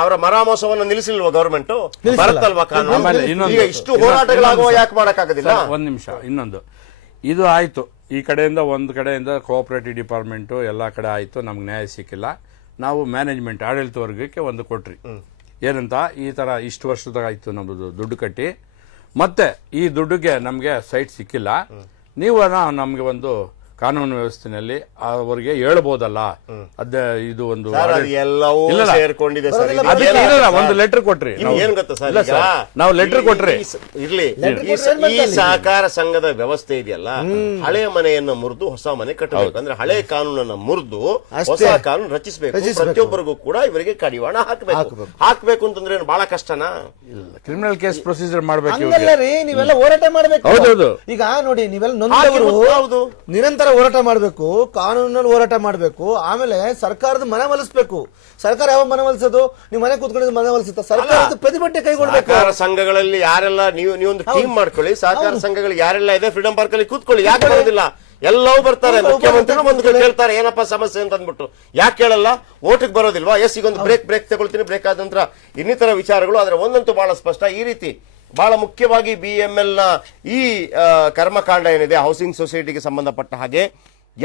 ಅವರ ಮರಾಮೋಸವನ್ನು ನಿಲ್ಲಿಸಲಿಲ್ವಾ ಗವರ್ಮೆಂಟ್? ಬರುತ್ತಲ್ವಾ ಕಾನೂನು? ಈಗ ಇಷ್ಟು ಹೋರಾಟಗಳಾಗುವ ಯಾಕೆ ಮಾಡಕ್ಕಾಗೋದಿಲ್ಲ? ಒಂದ್ ನಿಮಿಷ, ಇನ್ನೊಂದು ಇದು ಆಯ್ತು, ಈ ಕಡೆಯಿಂದ ಒಂದು ಕಡೆಯಿಂದ ಕೋಆಪರೇಟಿವ್ ಡಿಪಾರ್ಟ್ಮೆಂಟ್ ಎಲ್ಲಾ ಕಡೆ ಆಯ್ತು, ನಮ್ಗೆ ನ್ಯಾಯ ಸಿಕ್ಕಿಲ್ಲ. ನಾವು ಮ್ಯಾನೇಜ್ಮೆಂಟ್ ಆಡಳಿತ ವರ್ಗಕ್ಕೆ ಒಂದು ಕೊಟ್ರಿ, ಏನಂತ ಈ ತರ ಇಷ್ಟು ವರ್ಷದಾಗ ಆಯ್ತು ನಮ್ದು ದುಡ್ಡು ಕಟ್ಟಿ, ಮತ್ತೆ ಈ ದುಡ್ಡಿಗೆ ನಮ್ಗೆ ಸೈಟ್ ಸಿಕ್ಕಿಲ್ಲ, ನೀವು ನಮ್ಗೆ ಒಂದು ಕಾನೂನು ವ್ಯವಸ್ಥೆಯಲ್ಲಿ ಅವರಿಗೆ ಹೇಳ್ಬೋದಲ್ಲ, ಅದೇ ಇದು ಒಂದು ಒಂದು ಲೆಟರ್ ಕೊಟ್ರಿ. ಏನ್ ಗೊತ್ತಾ ಸರ್, ನಾವು ಲೆಟರ್ ಕೊಟ್ರಿ. ಇರ್ಲಿ, ಈ ಸಹಕಾರ ಸಂಘದ ವ್ಯವಸ್ಥೆ ಇದೆಯಲ್ಲ, ಹಳೆ ಮನೆಯನ್ನು ಮುರಿದು ಹೊಸ ಮನೆ ಕಟ್ಟಬೇಕು ಅಂದ್ರೆ ಹಳೆ ಕಾನೂನನ್ನು ಮುರಿದು ಹೊಸ ಕಾನೂನು ರಚಿಸಬೇಕು. ಪ್ರತಿಯೊಬ್ಬರಿಗೂ ಕೂಡ ಇವರಿಗೆ ಕಡಿವಾಣ ಹಾಕ್ಬೇಕು ಅಂತಂದ್ರೆ ಬಹಳ ಕಷ್ಟನಾ? ಕ್ರಿಮಿನಲ್ ಕೇಸ್ ಪ್ರೊಸೀಜರ್ ಮಾಡ್ಬೇಕು, ನೀವೆಲ್ಲ ಹೋರಾಟ ಮಾಡ್ಬೇಕು. ಹೌದೌದು. ಈಗ ನೋಡಿ, ನೀವೆಲ್ಲ ನೊಂದವರು ನಿರಂತರ ಹೋರಾಟ ಮಾಡಬೇಕು, ಕಾನೂನಲ್ಲಿ ಹೋರಾಟ ಮಾಡಬೇಕು, ಆಮೇಲೆ ಸರ್ಕಾರದ ಮನವೊಲಿಸಬೇಕು. ಸರ್ಕಾರ ಯಾವ ಮನವೊಲಿಸೋದು? ನೀವು ಮನೆ ಕೂತ್ಕೊಂಡಿದ್ದು ಮನವೊಲಿಸುತ್ತ ಸರ್ಕಾರದ ಪ್ರತಿಭಟನೆ ಕೈಗೊಳ್ಳಬೇಕು. ಸಹಕಾರ ಸಂಘಗಳಲ್ಲಿ ಯಾರೆಲ್ಲ ನೀವೊಂದು ಟೀಮ್ ಮಾಡ್ಕೊಳ್ಳಿ, ಸಹಕಾರ ಸಂಘಗಳು ಯಾರೆಲ್ಲ ಇದೆ ಫ್ರೀಡಂ ಪಾರ್ಕ್ ಅಲ್ಲಿ ಕೂತ್ಕೊಳ್ಳಿ. ಯಾಕೆ ಬರೋದಿಲ್ಲ? ಎಲ್ಲವೂ ಬರ್ತಾರೆ, ಮುಖ್ಯಮಂತ್ರಿಗಳು ಒಂದು ಕೇಳ್ತಾರೆ ಏನಪ್ಪಾ ಸಮಸ್ಯೆ ಅಂತ ಅಂದ್ಬಿಟ್ಟು. ಯಾಕೆ ಕೇಳಲ್ಲ? ಓಟಿಗೆ ಬರೋದಿಲ್ವಾ? ಎಸ್, ಈಗ ಒಂದು ಬ್ರೇಕ್ ತಗೊಳ್ತೀನಿ, ಬ್ರೇಕ್ ಆದ ನಂತರ ಇನ್ನಿತರ ವಿಚಾರಗಳು. ಆದ್ರೆ ಒಂದಂತೂ ಬಹಳ ಸ್ಪಷ್ಟ, ಈ ರೀತಿ ಬಹಳ ಮುಖ್ಯವಾಗಿ BML ನ ಈ ಕರ್ಮಕಾಂಡ ಏನಿದೆ, ಹೌಸಿಂಗ್ ಸೊಸೈಟಿಗೆ ಸಂಬಂಧಪಟ್ಟ ಹಾಗೆ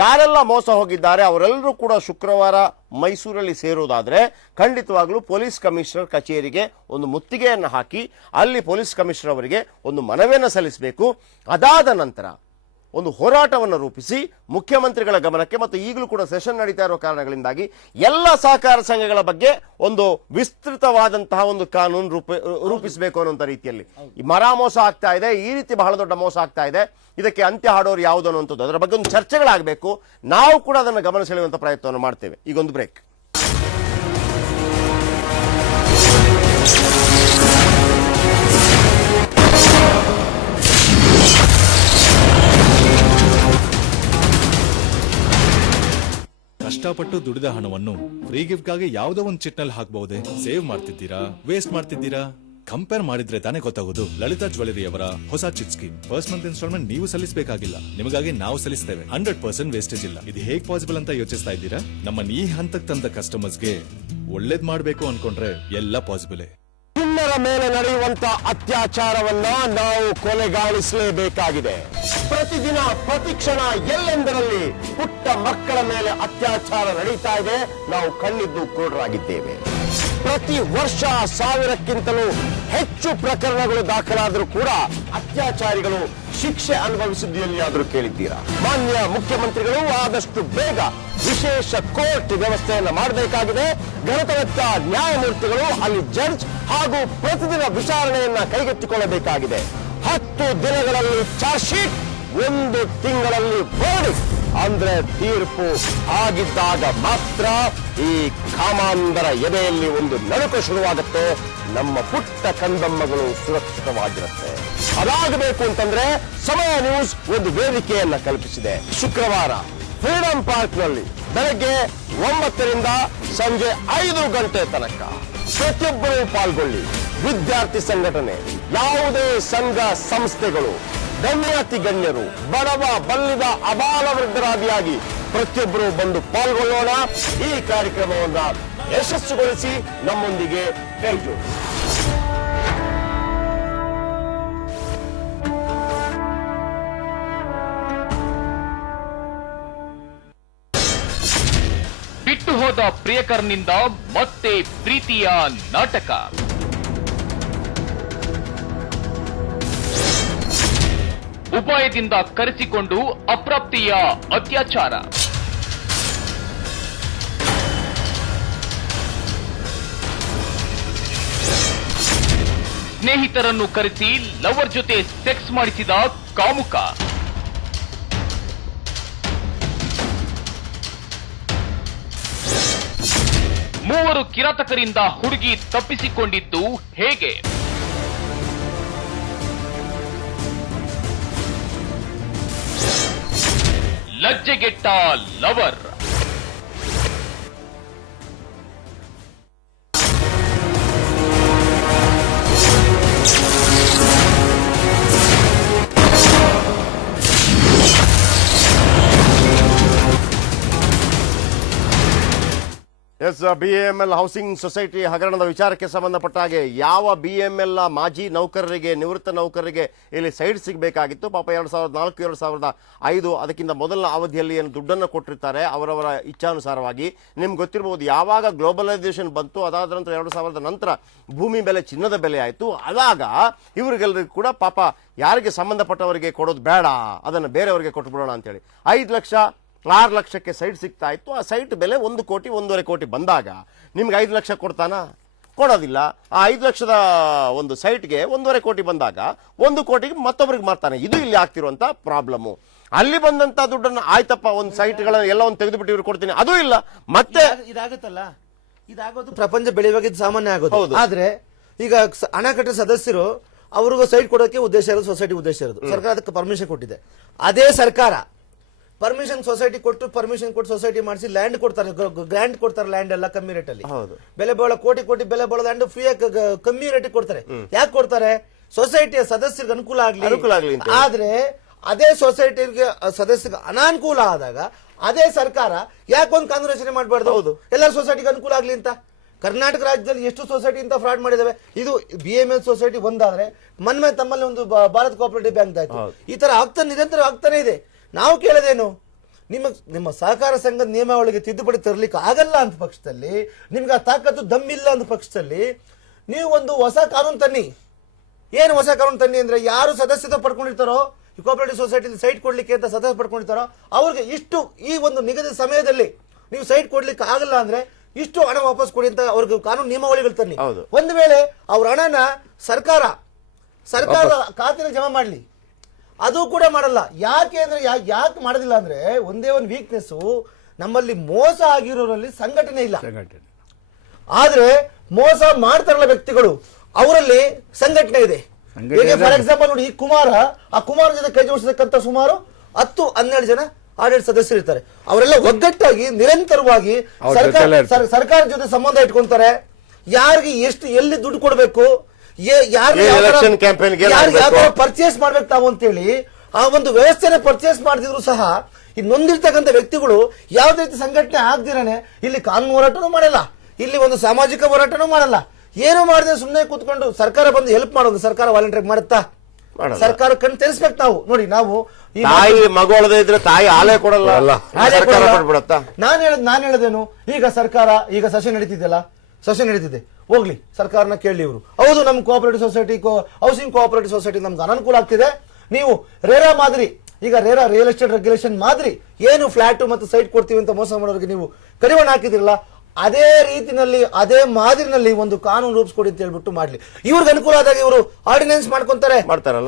ಯಾರೆಲ್ಲ ಮೋಸ ಹೋಗಿದ್ದಾರೆ ಅವರೆಲ್ಲರೂ ಕೂಡ ಶುಕ್ರವಾರ ಮೈಸೂರಲ್ಲಿ ಸೇರುವುದಾದ್ರೆ ಖಂಡಿತವಾಗ್ಲೂ ಪೊಲೀಸ್ ಕಮಿಷನರ್ ಕಚೇರಿಗೆ ಒಂದು ಮುತ್ತಿಗೆಯನ್ನು ಹಾಕಿ ಅಲ್ಲಿ ಪೊಲೀಸ್ ಕಮಿಷನರ್ ಅವರಿಗೆ ಒಂದು ಮನವಿಯನ್ನು ಸಲ್ಲಿಸಬೇಕು. ಅದಾದ ನಂತರ ಒಂದು ಹೋರಾಟವನ್ನು ರೂಪಿಸಿ ಮುಖ್ಯಮಂತ್ರಿಗಳ ಗಮನಕ್ಕೆ, ಮತ್ತು ಈಗಲೂ ಕೂಡ ಸೆಷನ್ ನಡೀತಾ ಇರೋ ಕಾರಣಗಳಿಂದಾಗಿ ಎಲ್ಲ ಸಹಕಾರ ಸಂಘಗಳ ಬಗ್ಗೆ ಒಂದು ವಿಸ್ತೃತವಾದಂತಹ ಒಂದು ಕಾನೂನು ರೂಪಿಸಬೇಕು ಅನ್ನುವಂಥ ರೀತಿಯಲ್ಲಿ ಈ ಮೋಸ ಆಗ್ತಾ ಇದೆ. ಈ ರೀತಿ ಬಹಳ ದೊಡ್ಡ ಮೋಸ ಆಗ್ತಾ ಇದೆ. ಇದಕ್ಕೆ ಅಂತ್ಯ ಹಾಡೋರು ಯಾವುದು ಅನ್ನುವಂಥದ್ದು, ಅದರ ಬಗ್ಗೆ ಒಂದು ಚರ್ಚೆಗಳಾಗಬೇಕು. ನಾವು ಕೂಡ ಅದನ್ನು ಗಮನ ಸೆಳೆಯುವಂಥ ಪ್ರಯತ್ನವನ್ನು ಮಾಡ್ತೇವೆ. ಈಗೊಂದು ಬ್ರೇಕ್. ಕಷ್ಟಪಟ್ಟು ದುಡಿದ ಹಣವನ್ನು ಫ್ರೀ ಗಿಫ್ಟ್ ಗಾಗಿ ಯಾವುದೋ ಒಂದು ಚಿಟ್ನಲ್ಲಿ ಹಾಕಬಹುದೇ? ಸೇವ್ ಮಾಡ್ತಿದ್ದೀರಾ, ವೇಸ್ಟ್ ಮಾಡ್ತಿದ್ದೀರಾ? ಕಂಪೇರ್ ಮಾಡಿದ್ರೆ ತಾನೇ ಗೊತ್ತಾಗೋದು. ಲಲಿತಾ ಜ್ಯುವೆಲರಿ ಅವರ ಹೊಸ chit scheme. First month instalment ನೀವು ಸಲ್ಲಿಸಬೇಕಾಗಿಲ್ಲ, ನಿಮಗಾಗಿ ನಾವು ಸಲ್ಲಿಸ್ತೇವೆ. 100% ವೇಸ್ಟೇಜ್ ಇಲ್ಲ. ಇದು ಹೇಗ್ ಪಾಸಿಬಲ್ ಅಂತ ಯೋಚಿಸ್ತಾ ಇದ್ದೀರಾ? ನಮ್ಮನ್ನ ಈ ಹಂತಕ್ಕೆ ತಂದ ಕಸ್ಟಮರ್ಸ್ಗೆ ಒಳ್ಳೇದ್ ಮಾಡ್ಬೇಕು ಅನ್ಕೊಂಡ್ರೆ ಎಲ್ಲ ಪಾಸಿಬಲ್. ಹೆಣ್ಣರ ಮೇಲೆ ನಡೆಯುವಂತ ಅತ್ಯಾಚಾರವನ್ನ ನಾವು ಕೊನೆಗಾಣಿಸಲೇಬೇಕಾಗಿದೆ. ಪ್ರತಿದಿನ ಪ್ರತಿಕ್ಷಣ ಎಲ್ಲೆಂದರಲ್ಲಿ ಪುಟ್ಟ ಮಕ್ಕಳ ಮೇಲೆ ಅತ್ಯಾಚಾರ ನಡೀತಾ ಇದೆ. ನಾವು ಕಣ್ಣಿದ್ದು ಕುರುಡರಾಗಿದ್ದೇವೆ. ಪ್ರತಿ ವರ್ಷ 1000ಕ್ಕಿಂತಲೂ ಹೆಚ್ಚು ಪ್ರಕರಣಗಳು ದಾಖಲಾದರೂ ಕೂಡ ಅತ್ಯಾಚಾರಿಗಳು ಶಿಕ್ಷೆ ಅನುಭವಿಸಿದ್ದು ಎಲ್ಲಿಯಾದರೂ ಕೇಳಿದ್ದೀರಾ? ಮಾನ್ಯ ಮುಖ್ಯಮಂತ್ರಿಗಳು ಆದಷ್ಟು ಬೇಗ ವಿಶೇಷ ಕೋರ್ಟ್ ವ್ಯವಸ್ಥೆಯನ್ನು ಮಾಡಬೇಕಾಗಿದೆ. ಘನತೆವೆತ್ತ ನ್ಯಾಯಮೂರ್ತಿಗಳು ಅಲ್ಲಿ ಜಡ್ಜ್ ಹಾಗೂ ಪ್ರತಿದಿನ ವಿಚಾರಣೆಯನ್ನ ಕೈಗೆತ್ತಿಕೊಳ್ಳಬೇಕಾಗಿದೆ. 10 ದಿನಗಳಲ್ಲಿ ಚಾರ್ಜ್ ಶೀಟ್, 1 ತಿಂಗಳಲ್ಲಿ ವರ್ಡಿಕ್ಟ್. ಅಂದ್ರೆ ತೀರ್ಪು ಆಗಿದ್ದಾಗ ಮಾತ್ರ ಈ ಕಾಮಾಂಧರ ಎದೆಯಲ್ಲಿ ಒಂದು ನಡುಕ ಶುರುವಾಗುತ್ತೆ. ನಮ್ಮ ಪುಟ್ಟ ಕಂದಮ್ಮಗಳು ಸುರಕ್ಷಿತವಾಗಿರುತ್ತೆ. ಅದಾಗಬೇಕು ಅಂತಂದ್ರೆ ಸಮಯ ನ್ಯೂಸ್ ಒಂದು ವೇದಿಕೆಯನ್ನ ಕಲ್ಪಿಸಿದೆ. ಶುಕ್ರವಾರ ಫ್ರೀಡಂ ಪಾರ್ಕ್ ನಲ್ಲಿ ಬೆಳಗ್ಗೆ 9 ರಿಂದ ಸಂಜೆ 5 ಗಂಟೆ ತನಕ ಪ್ರತಿಯೊಬ್ಬರೂ ಪಾಲ್ಗೊಳ್ಳಿ. ವಿದ್ಯಾರ್ಥಿ ಸಂಘಟನೆ, ಯಾವುದೇ ಸಂಘ ಸಂಸ್ಥೆಗಳು, ಗಣ್ಯಾತಿ ಗಣ್ಯರು, ಬಡವ ಬಲ್ಲಿದ ಅಬಾಲ ವೃದ್ಧರಾದಿಯಾಗಿ ಪ್ರತಿಯೊಬ್ಬರು ಬಂದು ಪಾಲ್ಗೊಳ್ಳೋಣ. ಈ ಕಾರ್ಯಕ್ರಮವನ್ನ ಯಶಸ್ಸುಗೊಳಿಸಿ ನಮ್ಮೊಂದಿಗೆ ಕೈಜೋಡಿಸಿ. ಬಿಟ್ಟು ಹೋದ ಪ್ರಿಯಕರ್ನಿಂದ ಮತ್ತೆ ಪ್ರೀತಿಯ ನಾಟಕ. ಉಪಾಯದಿಂದ ಕರೆಸಿಕೊಂಡು ಅಪ್ರಾಪ್ತಿಯ ಅತ್ಯಾಚಾರ. ಸ್ನೇಹಿತರನ್ನು ಕರೆಸಿ ಲವರ್ ಜೊತೆ ಸೆಕ್ಸ್ ಮಾಡಿಸಿದ ಕಾಮುಕ. ಮೂವರು ಕಿರಾತಕರಿಂದ ಹುಡುಗಿ ತಪ್ಪಿಸಿಕೊಂಡಿದ್ದು ಹೇಗೆ? ಲಜ್ಜೆಗೆಟ್ಟ lover. Yes, BAML housing society ಹಗರಣದ ವಿಚಾರಕ್ಕೆ ಸಂಬಂಧಪಟ್ಟ ಹಾಗೆ ಯಾವ BAML ಮಾಜಿ ನೌಕರರಿಗೆ, ನಿವೃತ್ತ ನೌಕರರಿಗೆ ಇಲ್ಲಿ ಸೈಡ್ ಸಿಗಬೇಕಾಗಿತ್ತು, ಪಾಪ 2004 2005 ಅದಕ್ಕಿಂತ ಮೊದಲ ಅವಧಿಯಲ್ಲಿ ಏನು ದುಡ್ಡನ್ನು ಕೊಟ್ಟಿರ್ತಾರೆ ಅವರವರ ಇಚ್ಛಾನುಸಾರವಾಗಿ. ನಿಮ್ಗೆ ಗೊತ್ತಿರಬಹುದು, ಯಾವಾಗ ಗ್ಲೋಬಲೈಸೇಷನ್ ಬಂತು ಅದಾದ ನಂತರ 2000 ನಂತರ ಭೂಮಿ ಬೆಲೆ, ಚಿನ್ನದ ಬೆಲೆ ಆಯಿತು. ಆವಾಗ ಇವರಿಗೆಲ್ಲರಿಗೂ ಕೂಡ ಪಾಪ ಯಾರಿಗೆ ಸಂಬಂಧಪಟ್ಟವರಿಗೆ ಕೊಡೋದು ಬೇಡ, ಅದನ್ನು ಬೇರೆಯವರಿಗೆ ಕೊಟ್ಬಿಡೋಣ ಅಂತೇಳಿ 5 ಲಕ್ಷ 6 ಲಕ್ಷಕ್ಕೆ ಸೈಟ್ ಸಿಗ್ತಾ ಇತ್ತು. ಆ ಸೈಟ್ ಬೆಲೆ 1 ಕೋಟಿ 1.5 ಕೋಟಿ ಬಂದಾಗ ನಿಮ್ಗೆ 5 ಲಕ್ಷ ಕೊಡ್ತಾನಾ? ಕೊಡೋದಿಲ್ಲ. ಆ 5 ಲಕ್ಷದ ಒಂದು ಸೈಟ್ಗೆ 1.5 ಕೋಟಿ ಬಂದಾಗ 1 ಕೋಟಿಗೆ ಮತ್ತೊಬ್ಬರಿಗೆ ಮಾರ್ತಾನೆ. ಇದು ಇಲ್ಲಿ ಆಗ್ತಿರುವಂತ ಪ್ರಾಬ್ಲಮ್. ಅಲ್ಲಿ ಬಂದಂತ ದುಡ್ಡನ್ನು ಆಯ್ತಪ್ಪ ಒಂದು ಸೈಟ್ಗಳನ್ನ ಎಲ್ಲ ಒಂದು ತೆಗೆದು ಬಿಟ್ಟು ಇವ್ರು ಕೊಡ್ತೀನಿ, ಅದು ಇಲ್ಲ. ಮತ್ತೆ ಇದಾಗುತ್ತಲ್ಲ, ಇದಾಗೋದು ಪ್ರಪಂಚ ಬೆಳೆಯುವಾಗ ಸಾಮಾನ್ಯ ಆಗೋದು. ಆದ್ರೆ ಈಗ ಅಣೆಕಟ್ಟೆ ಸದಸ್ಯರು ಅವ್ರಿಗೂ ಸೈಟ್ ಕೊಡೋಕೆ ಉದ್ದೇಶ ಇರೋದು, ಸೊಸೈಟಿ ಉದ್ದೇಶ ಇರೋದು. ಸರ್ಕಾರ ಅದಕ್ಕೆ ಪರ್ಮಿಷನ್ ಕೊಟ್ಟಿದೆ. ಅದೇ ಸರ್ಕಾರ ಪರ್ಮಿಷನ್ ಸೊಸೈಟಿ ಕೊಟ್ಟು ಸೊಸೈಟಿ ಮಾಡಿಸಿ ಲ್ಯಾಂಡ್ ಕೊಡ್ತಾರೆ, ಗ್ರ್ಯಾಂಟ್ ಕೊಡ್ತಾರೆ. ಲ್ಯಾಂಡ್ ಎಲ್ಲ ಕಮ್ಮಿ ರೇಟ್ ಅಲ್ಲಿ, ಬೆಲೆ ಬಾಳೋ ಕೋಟಿ ಬೆಲೆ ಬಾಳೋ ಲ್ಯಾಂಡ್ ಫ್ರೀ ಕಮ್ಮಿ ರೇಟ್ ಕೊಡ್ತಾರೆ. ಯಾಕೆ ಕೊಡ್ತಾರೆ? ಸೊಸೈಟಿಯ ಸದಸ್ಯರಿಗೆ ಅನುಕೂಲ ಆಗ್ಲಿ. ಆದ್ರೆ ಅದೇ ಸೊಸೈಟಿಗೆ ಸದಸ್ಯರಿಗೆ ಅನಾನುಕೂಲ ಆದಾಗ ಅದೇ ಸರ್ಕಾರ ಯಾಕೊಂದು ಕಾನೂನು ರಚನೆ ಮಾಡಬಾರ್ದು? ಎಲ್ಲರ ಸೊಸೈಟಿಗೆ ಅನುಕೂಲ ಆಗ್ಲಿ ಅಂತ. ಕರ್ನಾಟಕ ರಾಜ್ಯದಲ್ಲಿ ಎಷ್ಟು ಸೊಸೈಟಿ ಅಂತ ಫ್ರಾಡ್ ಮಾಡಿದಾವೆ. ಇದು BAML ಸೊಸೈಟಿ ಒಂದಾದ್ರೆ ಮೊನ್ನೆ ತಮ್ಮಲ್ಲಿ ಒಂದು ಭಾರತ್ ಕೋಆಪರೇಟಿವ್ ಬ್ಯಾಂಕ್ ಆಯ್ತು. ಈ ತರ ನಿರಂತರ ಆಗ್ತಾನೆ ಇದೆ. ನಾವು ಕೇಳೋದೇನು, ನಿಮ್ಮ ಸಹಕಾರ ಸಂಘದ ನಿಯಮಾವಳಿಗೆ ತಿದ್ದುಪಡಿ ತರಲಿಕ್ಕೆ ಆಗಲ್ಲ ಅಂತ ಪಕ್ಷದಲ್ಲಿ, ನಿಮ್ಗೆ ಆ ತಾಕತ್ತು ದಮ್ಮಿಲ್ಲ ಅಂತ ಪಕ್ಷದಲ್ಲಿ, ನೀವು ಒಂದು ಹೊಸ ಕಾನೂನು ತನ್ನಿ. ಏನು ಹೊಸ ಕಾನೂನು ತನ್ನಿ ಅಂದ್ರೆ, ಯಾರು ಸದಸ್ಯತ್ವ ಪಡ್ಕೊಂಡಿರ್ತಾರೋ ಈ ಕೋಆಪರೇಟಿವ್ ಸೊಸೈಟಿ ಸೈಟ್ ಕೊಡ್ಲಿಕ್ಕೆ ಅಂತ ಸದಸ್ಯ ಪಡ್ಕೊಂಡಿರ್ತಾರೋ ಅವ್ರಿಗೆ ಇಷ್ಟು, ಈ ಒಂದು ನಿಗದಿತ ಸಮಯದಲ್ಲಿ ನೀವು ಸೈಟ್ ಕೊಡ್ಲಿಕ್ಕೆ ಆಗಲ್ಲ ಅಂದ್ರೆ ಇಷ್ಟು ಹಣ ವಾಪಸ್ ಕೊಡಿ ಅಂತ ಅವ್ರಿಗೆ ಕಾನೂನು ನಿಯಮಾವಳಿಗಳು ತನ್ನಿ. ಒಂದು ವೇಳೆ ಅವ್ರ ಹಣನ ಸರ್ಕಾರದ ಖಾತೆಗೆ ಜಮಾ ಮಾಡ್ಲಿ, ಅದು ಕೂಡ ಮಾಡಲ್ಲ. ಯಾಕೆ ಅಂದ್ರೆ ಯಾಕೆ ಮಾಡೋದಿಲ್ಲ ಅಂದ್ರೆ, ಒಂದೇ ಒಂದು ವೀಕ್ನೆಸ್, ನಮ್ಮಲ್ಲಿ ಮೋಸ ಆಗಿರೋರಲ್ಲಿ ಸಂಘಟನೆ ಇಲ್ಲ. ಆದ್ರೆ ಮೋಸ ಮಾಡ್ತಾರಲ್ಲ ವ್ಯಕ್ತಿಗಳು, ಅವರಲ್ಲಿ ಸಂಘಟನೆ ಇದೆ. ಫಾರ್ ಎಕ್ಸಾಂಪಲ್ ನೋಡಿ, ಈ ಕುಮಾರ ಜೊತೆ ಕೈ ಜೋಡಿಸತಕ್ಕಂತ ಸುಮಾರು 10-12 ಜನ ಆಡಳಿತ ಸದಸ್ಯರು ಇರ್ತಾರೆ. ಅವರೆಲ್ಲ ಒಗ್ಗಟ್ಟಾಗಿ ನಿರಂತರವಾಗಿ ಸರ್ಕಾರ ಜೊತೆ ಸಂಬಂಧ ಇಟ್ಕೊಂತಾರೆ. ಯಾರಿಗೆ ಎಷ್ಟು ಎಲ್ಲಿ ದುಡ್ಡು ಕೊಡಬೇಕು, ಪರ್ಚೇಸ್ ಮಾಡ್ಬೇಕು ತಾವು ಅಂತೇಳಿ ಆ ಒಂದು ವ್ಯವಸ್ಥೆನ ಪರ್ಚೇಸ್ ಮಾಡಿದ್ರು ಸಹ ಈ ನೊಂದಿರ್ತಕ್ಕಂಥ ವ್ಯಕ್ತಿಗಳು ಯಾವುದೇ ರೀತಿ ಸಂಘಟನೆ ಆಗದಿರನೆ ಇಲ್ಲಿ ಕಾನೂನು ಹೋರಾಟನೂ ಮಾಡಲ್ಲ, ಇಲ್ಲಿ ಒಂದು ಸಾಮಾಜಿಕ ಹೋರಾಟನೂ ಮಾಡಲ್ಲ. ಏನು ಮಾಡಿದ್ರೆ ಸುಮ್ಮನೆ ಕೂತ್ಕೊಂಡು ಸರ್ಕಾರ ಬಂದು ಹೆಲ್ಪ್ ಮಾಡೋದು. ಸರ್ಕಾರ ವಾಲಂಟಿಯರ್ ಮಾಡುತ್ತಾ? ಸರ್ಕಾರ ಕಣ್ಣು ತೆರೆಸ್ಬೇಕು. ನಾವು ನೋಡಿ, ನಾವು ತಾಯಿ ಮಗಳದೇ ಇದ್ರೆ ತಾಯಿ ಆಲೆ ಕೊಡಲ್ಲ. ನಾನು ಹೇಳದೇನು, ಈಗ ಸರ್ಕಾರ ಈಗ ಸೆಷನ್ ನಡೀತಿದೆ, ಹೋಗ್ಲಿ ಸರ್ಕಾರನ ಕೇಳಿ ಇವರು. ಹೌದು, ನಮ್ cooperative society, housing cooperative society ನಮ್ಗೆ ಅನಾನುಕೂಲ ಆಗ್ತಿದೆ. ನೀವು ರೇರಾ ಮಾದರಿ, ಈಗ ರೇರಾ ರಿಯಲ್ ಎಸ್ಟೇಟ್ ರೆಗ್ಯುಲೇಷನ್ ಮಾದರಿ ಏನು ಫ್ಲಾಟ್ ಮತ್ತು ಸೈಟ್ ಕೊಡ್ತೀವಿ ಅಂತ ಮೋಸ ಮಾಡೋರಿಗೆ ನೀವು ಕಡಿವಾಣ ಹಾಕಿದಿರಲ್ಲ, ಅದೇ ರೀತಿನಲ್ಲಿ ಅದೇ ಮಾದರಿನಲ್ಲಿ ಒಂದು ಕಾನೂನು ರೂಪಿಸ್ಕೊಡಿ ಅಂತ ಹೇಳ್ಬಿಟ್ಟು ಮಾಡ್ಲಿ. ಇವ್ರಿಗೆ ಅನುಕೂಲ ಆದಾಗ ಇವರು ಆರ್ಡಿನೆನ್ಸ್ ಮಾಡ್ಕೊಂತಾರೆ,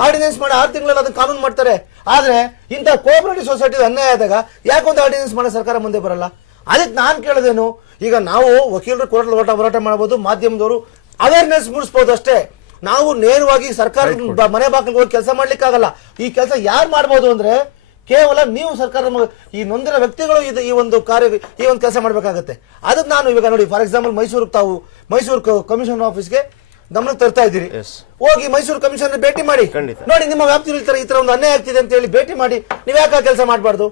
ಆರ್ಡಿನೆನ್ಸ್ ಮಾಡಿ 6 ತಿಂಗಳಲ್ಲಿ ಅದನ್ನ ಕಾನೂನು ಮಾಡ್ತಾರೆ. ಆದ್ರೆ ಇಂಥ ಕೋಆಪರೇಟಿವ್ ಸೊಸೈಟಿ ಅನ್ಯಾಯ ಆದಾಗ ಯಾಕೊಂದು ಆರ್ಡಿನೆನ್ಸ್ ಮಾಡೋ ಸರ್ಕಾರ ಮುಂದೆ ಬರಲ್ಲ? ಅದಕ್ಕೆ ನಾನ್ ಕೇಳೋದೇನು, ಈಗ ನಾವು ವಕೀಲರು ಕೋರ್ಟ್ ಹೋರಾಟ ಮಾಡಬಹುದು, ಮಾಧ್ಯಮದವರು ಅವೇರ್ನೆಸ್ ಮೂಡಿಸಬಹುದು ಅಷ್ಟೇ. ನಾವು ನೇರವಾಗಿ ಸರ್ಕಾರ ಮನೆ ಬಾಗಿಲಿಗೆ ಹೋಗಿ ಕೆಲಸ ಮಾಡ್ಲಿಕ್ಕಾಗಲ್ಲ. ಈ ಕೆಲಸ ಯಾರು ಮಾಡಬಹುದು ಅಂದ್ರೆ ಕೇವಲ ನೀವು ಸರ್ಕಾರ, ಈ ನೊಂದಿರೋ ವ್ಯಕ್ತಿಗಳು ಈ ಒಂದು ಕೆಲಸ ಮಾಡ್ಬೇಕಾಗತ್ತೆ. ಅದಕ್ಕೆ ನಾನು ಇವಾಗ ನೋಡಿ, ಫಾರ್ ಎಕ್ಸಾಂಪಲ್ ಮೈಸೂರು ಕಮಿಷನರ್ ಆಫೀಸ್ಗೆ ಗಮನಕ್ಕೆ ತರ್ತಾ ಇದ್ದೀರಿ. ಹೋಗಿ ಮೈಸೂರು ಕಮಿಷನರ್ ಭೇಟಿ ಮಾಡಿ, ನೋಡಿ ನಿಮ್ಮ ವ್ಯಾಪ್ತಿಯಲ್ಲಿ ಈ ತರ ಒಂದು ಅನ್ಯಾಯ ಆಗ್ತಿದೆ ಅಂತ ಹೇಳಿ ಭೇಟಿ ಮಾಡಿ, ನೀವ್ ಯಾಕೆ ಕೆಲಸ ಮಾಡಬಾರ್ದು?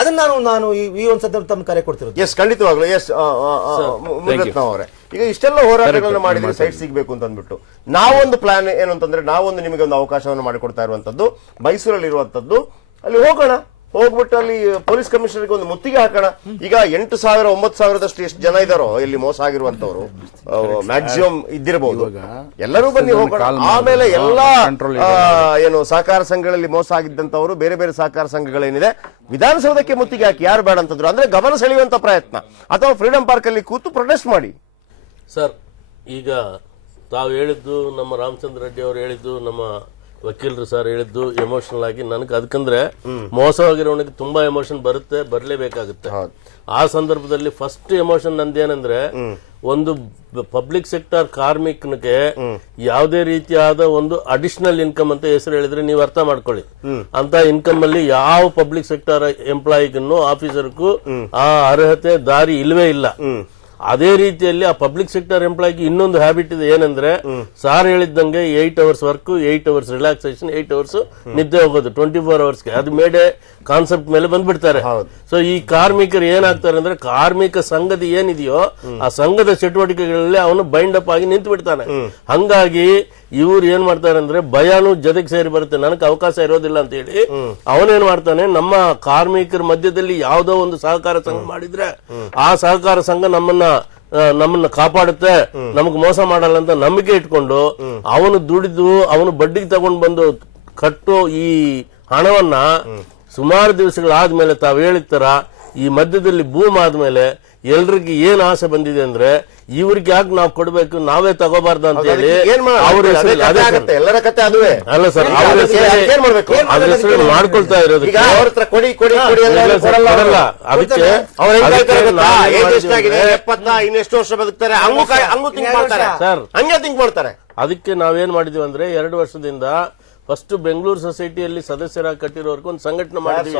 ಅದನ್ನ ನಾನು ಈ ಒಂದು ಸಂದರ್ಭ ತಮ್ಮ ಕರೆ ಕೊಡ್ತಿರೋದು. ಎಸ್, ಖಂಡಿತವಾಗ್ಲು. ಎಸ್, ಅವರೇ, ಈಗ ಇಷ್ಟೆಲ್ಲ ಹೋರಾಟಗಳನ್ನ ಮಾಡಿದ್ರೆ ಸೈಟ್ ಸಿಗಬೇಕು ಅಂತ ಅಂದ್ಬಿಟ್ಟು ನಾವೊಂದು ಪ್ಲಾನ್ ಏನು ಅಂತಂದ್ರೆ, ನಾವೊಂದು ನಿಮಗೆ ಒಂದು ಅವಕಾಶವನ್ನು ಮಾಡಿಕೊಡ್ತಾ ಇರುವಂತದ್ದು ಮೈಸೂರಲ್ಲಿ ಇರುವಂತದ್ದು. ಅಲ್ಲಿ ಹೋಗ್ಬಿಟ್ಟು ಅಲ್ಲಿ ಪೊಲೀಸ್ ಕಮಿಷನರ್ಗೆ ಒಂದು ಮುತ್ತಿಗೆ ಹಾಕೋಣ. ಈಗ 8,000-9,000 ಎಷ್ಟು ಜನ ಇದಾರೋ ಇಲ್ಲಿ ಮೋಸ ಆಗಿರುವಂತವ್ರು, ಮ್ಯಾಕ್ಸಿಮಮ್ ಇದ್ದಿರಬಹುದು. ಎಲ್ಲರೂ ಬನ್ನಿ ಹೋಗೋಣ. ಆಮೇಲೆ ಎಲ್ಲಾ ಏನು ಸಹಕಾರ ಸಂಘಗಳಲ್ಲಿ ಮೋಸ ಆಗಿದ್ದಂತವರು, ಬೇರೆ ಬೇರೆ ಸಹಕಾರ ಸಂಘಗಳೇನಿದೆ, ವಿಧಾನಸೌಧಕ್ಕೆ ಮುತ್ತಿಗೆ ಹಾಕಿ ಯಾರು ಬೇಡ ಅಂತಂದ್ರು ಅಂದ್ರೆ ಗಮನ ಸೆಳೆಯುವಂತ ಪ್ರಯತ್ನ, ಅಥವಾ ಫ್ರೀಡಂ ಪಾರ್ಕ್ ಅಲ್ಲಿ ಕೂತು ಪ್ರೊಟೆಸ್ಟ್ ಮಾಡಿ. ಸರ್, ಈಗ ತಾವು ಹೇಳಿದ್ದು, ನಮ್ಮ ರಾಮಚಂದ್ರ ರೆಡ್ಡಿ ಅವರು ಹೇಳಿದ್ದು, ನಮ್ಮ ವಕೀಲರು ಸರ್ ಹೇಳಿದ್ದು ಎಮೋಷನಲ್ ಆಗಿ ನನಗೆ, ಅದಕ್ಕಂದ್ರೆ ಮೋಸವಾಗಿರೋನಿಗೆ ತುಂಬಾ ಎಮೋಷನ್ ಬರಲೇಬೇಕಾಗುತ್ತೆ. ಆ ಸಂದರ್ಭದಲ್ಲಿ ಫಸ್ಟ್ ಎಮೋಷನ್ ನಂದೇನಂದ್ರೆ, ಒಂದು ಪಬ್ಲಿಕ್ ಸೆಕ್ಟರ್ ಕಾರ್ಮಿಕನಿಗೆ ಯಾವುದೇ ರೀತಿಯಾದ ಒಂದು ಅಡಿಷನಲ್ ಇನ್ಕಮ್ ಅಂತ ಹೆಸರು ಹೇಳಿದ್ರೆ ನೀವು ಅರ್ಥ ಮಾಡ್ಕೊಳ್ಳಿ. ಅಂತ ಇನ್ಕಮ್ ಅಲ್ಲಿ ಯಾವ ಪಬ್ಲಿಕ್ ಸೆಕ್ಟರ್ ಎಂಪ್ಲಾಯಿಗೂ ಆಫೀಸರ್ಗೂ ಆ ಅರ್ಹತೆ ದಾರಿ ಇಲ್ವೇ ಇಲ್ಲ. ಅದೇ ರೀತಿಯಲ್ಲಿ ಆ ಪಬ್ಲಿಕ್ ಸೆಕ್ಟರ್ ಎಂಪ್ಲಾಯ್ಗೆ ಇನ್ನೊಂದು ಹ್ಯಾಬಿಟ್ ಇದೆ, ಏನಂದ್ರೆ ಸಾರ್ ಹೇಳಿದ್ದಂಗೆ 8 hours work, 8 hours relaxation, 8 hours ನಿದ್ದೆ ಹೋಗೋದು 24 hours. ಅದು ಮೇಡೆ ಕಾನ್ಸೆಪ್ಟ್ ಮೇಲೆ ಬಂದ್ಬಿಡ್ತಾರೆ. ಸೊ ಈ ಕಾರ್ಮಿಕರು ಏನಾಗ್ತಾರೆ ಅಂದ್ರೆ, ಕಾರ್ಮಿಕ ಸಂಘದ ಏನಿದೆಯೋ ಆ ಸಂಘದ ಚಟುವಟಿಕೆಗಳಲ್ಲಿ ಅವನು ಬೈಂಡ್ ಅಪ್ ಆಗಿ ನಿಂತು ಬಿಡ್ತಾನೆ. ಹಂಗಾಗಿ ಇವ್ರು ಏನ್ ಮಾಡ್ತಾರೆ ಅಂದ್ರೆ, ಭಯನೂ ಜೊತೆಗೆ ಸೇರಿ ಬರುತ್ತೆ, ನನಗೆ ಅವಕಾಶ ಇರೋದಿಲ್ಲ ಅಂತ ಹೇಳಿ ಅವನೇನ್ ಮಾಡ್ತಾನೆ, ನಮ್ಮ ಕಾರ್ಮಿಕರ ಮಧ್ಯದಲ್ಲಿ ಯಾವುದೋ ಒಂದು ಸಹಕಾರ ಸಂಘ ಮಾಡಿದ್ರೆ ಆ ಸಹಕಾರ ಸಂಘ ನಮ್ಮನ್ನ ಕಾಪಾಡುತ್ತೆ, ನಮಗ್ ಮೋಸ ಮಾಡಲ್ಲ ಅಂತ ನಂಬಿಕೆ ಇಟ್ಕೊಂಡು ಅವನು ದುಡಿದು ಅವನು ಬಡ್ಡಿಗೆ ತಗೊಂಡು ಬಂದು ಕಟ್ಟೋ ಈ ಹಣವನ್ನ ಸುಮಾರು ದಿವಸಗಳಾದ್ಮೇಲೆ ತಾವು ಹೇಳಿರ್ತಾರ, ಈ ಮಧ್ಯದಲ್ಲಿ ಬೂಮ್ ಆದ್ಮೇಲೆ ಎಲ್ರಿಗೆ ಏನ್ ಆಸೆ ಬಂದಿದೆ ಅಂದ್ರೆ, ಇವ್ರಿಗೆ ಯಾಕೆ ನಾವು ಕೊಡ್ಬೇಕು, ನಾವೇ ತಗೋಬಾರ್ದು ಅಂತ ಹೇಳಿ ಎಲ್ಲರ ಕತೆ ಅದುವೇ ಅಲ್ಲ ಸರ್, ಅದ್ರ ಹೆಸರು ಮಾಡ್ಕೊಳ್ತಾ ಇರೋದು. ಅದಕ್ಕೆ ಇನ್ನೆಷ್ಟು ವರ್ಷ ಬದುಕ್ತಾರೆ ಹಂಗೂ ಥಿಂಕ್ ಮಾಡ್ತಾರೆ ಸರ್, ಹಂಗೆ ಥಿಂಕ್ ಮಾಡ್ತಾರೆ. ಅದಕ್ಕೆ ನಾವೇನ್ ಮಾಡಿದ್ವಿ ಅಂದ್ರೆ, 2 ವರ್ಷದಿಂದ ಫಸ್ಟ್ ಬೆಂಗಳೂರು ಸೊಸೈಟಿಯಲ್ಲಿ ಸದಸ್ಯರಾಗಿ ಕಟ್ಟಿರೋರ್ಗೆ ಒಂದು ಸಂಘಟನೆ ಮಾಡಿದ್ವಿ.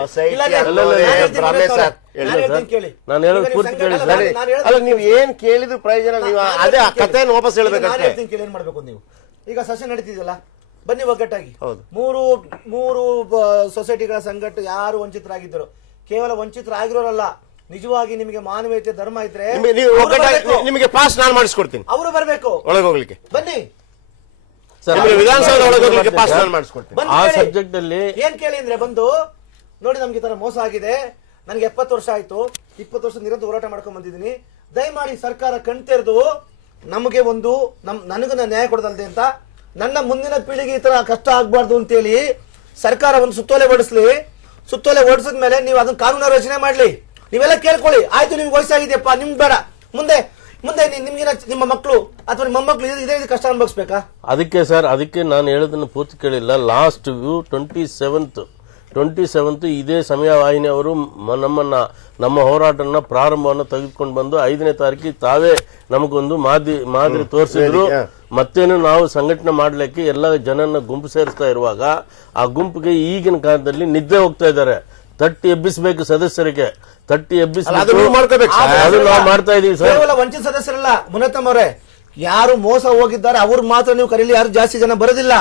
ನಾನು ಹೇಳೋದು ಪೂರ್ತಿ ಕೇಳಿ ಸರ್. ಅಲ್ಲ, ನೀವು ಏನ್ ಕೇಳಿದ್ರು ಪ್ರಯೋಜನ, ನೀವು ಅದೇ ಕಥೆಯನ್ನು ವಾಪಸ್ ಹೇಳ್ಬೇಕಂತ. ಏನ್ ಮಾಡ್ಬೇಕು ನೀವು? ಈಗ ಸೆಷನ್ ನಡೀತಿದೆಯಲ್ಲ, ಬನ್ನಿ ಒಗ್ಗಟ್ಟಾಗಿ. ಹೌದು. ಮೂರು ಸೊಸೈಟಿಗಳ ಸಂಘಟ ಯಾರು ವಂಚಿತರಾಗಿದ್ದರು, ಕೇವಲ ವಂಚಿತರಾಗಿರೋರಲ್ಲ, ನಿಜವಾಗಿ ನಿಮಗೆ ಮಾನವೀಯತೆ ಧರ್ಮ ಇದ್ರೆ ನೀವು ನಿಮಗೆ ಪಾಸ್ ನಾನು ಮಾಡಿಸ್ಕೊಡ್ತೀನಿ, ಅವರು ಬರಬೇಕು ಒಳಗೋಗ್ಲಿಕ್ಕೆ. ಬನ್ನಿ ವಿಧಾನಸೌಧ ಒಳಗೋಗ್ಲಿಕ್ಕೆ ಪಾಸ್ ನಾನು ಮಾಡಿಸ್ಕೊಡ್ತೀನಿ. ಆ ಸಬ್ಜೆಕ್ಟ್ ಅಲ್ಲಿ ಏನ್ ಕೇಳಿ ಅಂದ್ರೆ, ಬಂದು ನೋಡಿ ನಮ್ಗೆ ಈ ತರ ಮೋಸ ಆಗಿದೆ, ನನಗೆ 70 ವರ್ಷ ಆಯ್ತು, 20 ವರ್ಷ ನಿರಂತರ ಹೋರಾಟ ಮಾಡ್ಕೊಂಡ್ ಬಂದಿದ್ದೀನಿ, ದಯಮಾಡಿ ಸರ್ಕಾರ ಕಣ್ತೆರೆದು ನಮಗೆ ಒಂದು ನನಗೂ ನ್ಯಾಯ ಕೊಡದಲ್ದೆ ಅಂತ, ನನ್ನ ಮುಂದಿನ ಪೀಳಿಗೆ ಈ ತರ ಕಷ್ಟ ಆಗ್ಬಾರ್ದು ಅಂತೇಳಿ ಸರ್ಕಾರ ಒಂದು ಸುತ್ತೋಲೆ ಹೊಡಿಸ್ಲಿ. ಸುತ್ತೋಲೆ ಹೊಡಿಸಿದ್ಮೇಲೆ ನೀವು ಅದನ್ನ ಕಾನೂನು ರಚನೆ ಮಾಡ್ಲಿ. ನೀವೆಲ್ಲ ಕೇಳ್ಕೊಳ್ಳಿ, ಆಯ್ತು ನಿಮ್ಗೆ ವಯಸ್ಸಾಗಿದೆಯಪ್ಪ, ನಿಮ್ಗೆ ಬೇಡ, ಮುಂದೆ ನಿಮ್ಗೆ ನಿಮ್ಮ ಮಕ್ಕಳು ಅಥವಾ ನಿಮ್ಮ ಮೊಮ್ಮಕ್ಕಳು ಇದೇ ಕಷ್ಟ ಅನುಭವಿಸ್ಬೇಕಾ? ಅದಕ್ಕೆ ಸರ್, ಅದಕ್ಕೆ ನಾನು ಹೇಳೋದನ್ನ ಪೂರ್ತಿ ಕೇಳಿಲ್ಲ. ಲಾಸ್ಟ್ ವ್ಯೂ 27th ಇದೇ ಸಮಯ ವಾಹಿನಿ ಅವರು ನಮ್ಮ ಹೋರಾಟನ ಪ್ರಾರಂಭವನ್ನು ತೆಗೆದುಕೊಂಡು ಬಂದು 5ನೇ ತಾರೀಕಿಗೆ ತಾವೇ ನಮಗೊಂದು ಮಾದರಿ ತೋರಿಸಿದ್ರು. ಮತ್ತೇನು ನಾವು ಸಂಘಟನೆ ಮಾಡ್ಲಿಕ್ಕೆ ಎಲ್ಲ ಜನನ್ನ ಗುಂಪು ಸೇರಿಸ್ತಾ ಇರುವಾಗ ಆ ಗುಂಪಿಗೆ ಈಗಿನ ಕಾಲದಲ್ಲಿ ನಿದ್ದೆ ಹೋಗ್ತಾ ಇದ್ದಾರೆ. ತಟ್ಟಿ ಎಬ್ಬಿಸಬೇಕು, ಸದಸ್ಯರಿಗೆ ತಟ್ಟಿ ಎಬ್ಬಿಸಬೇಕು, ಅದು ನಾವು ಮಾಡ್ತಾ ಇದೀವಿ ಸರ್. ಕೇವಲ ವಂಚಿತ ಸದಸ್ಯರಲ್ಲ ಮುನತ್ತಮ್ ಅವರೇ, ಯಾರು ಮೋಸ ಹೋಗಿದ್ದಾರೆ ಅವ್ರು ಮಾತ್ರ ನೀವು ಕರೀಲಿ, ಯಾರು ಜಾಸ್ತಿ ಜನ ಬರೋದಿಲ್ಲ.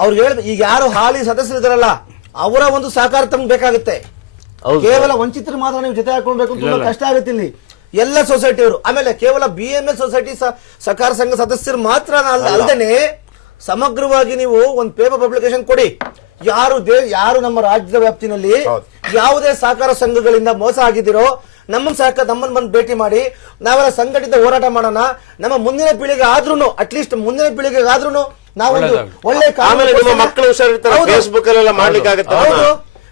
ಅವ್ರಿಗೆ ಹೇಳ, ಈಗ ಯಾರು ಹಾಲಿ ಸದಸ್ಯರಿದಾರಲ್ಲ ಅವರ ಒಂದು ಸಹಕಾರ ತಮ್ಗೆ ಬೇಕಾಗುತ್ತೆ. ಕೇವಲ ವಂಚಿತರು ಮಾತ್ರ ನೀವು ಜೊತೆ ಹಾಕೊಳ್ಬೇಕು, ತುಂಬಾ ಕಷ್ಟ ಆಗುತ್ತೆ ಇಲ್ಲಿ ಎಲ್ಲ ಸೊಸೈಟಿಯವರು. ಆಮೇಲೆ ಕೇವಲ BMS ಸೊಸೈಟಿ ಸಹಕಾರ ಸಂಘ ಸದಸ್ಯರು ಮಾತ್ರ ಅಲ್ಲದೇನೆ ಸಮಗ್ರವಾಗಿ ನೀವು ಒಂದು ಪೇಪರ್ ಪಬ್ಲಿಕೇಶನ್ ಕೊಡಿ. ಯಾರು ನಮ್ಮ ರಾಜ್ಯದ ವ್ಯಾಪ್ತಿನಲ್ಲಿ ಯಾವುದೇ ಸಹಕಾರ ಸಂಘಗಳಿಂದ ಮೋಸ ಆಗಿದ್ದೀರೋ ನಮ್ಮನ್ನು ಬಂದು ಭೇಟಿ ಮಾಡಿ, ನಾವೆಲ್ಲ ಸಂಘಟಿತ ಹೋರಾಟ ಮಾಡೋಣ. ನಮ್ಮ ಮುಂದಿನ ಪೀಳಿಗೆ ಆದ್ರೂ, ಅಟ್ಲೀಸ್ಟ್ ಮುಂದಿನ ಪೀಳಿಗೆ ಆದ್ರೂ ನಾವೊಂದು ಒಳ್ಳೆ ಮಕ್ಕಳು ಹುಷಾರಿರ್ತಾರೆ, ಫೇಸ್ಬುಕ್ ಅಲ್ಲೆಲ್ಲ ಮಾಡ್ಲಿಕ್ಕೆ ಆಗುತ್ತೆ.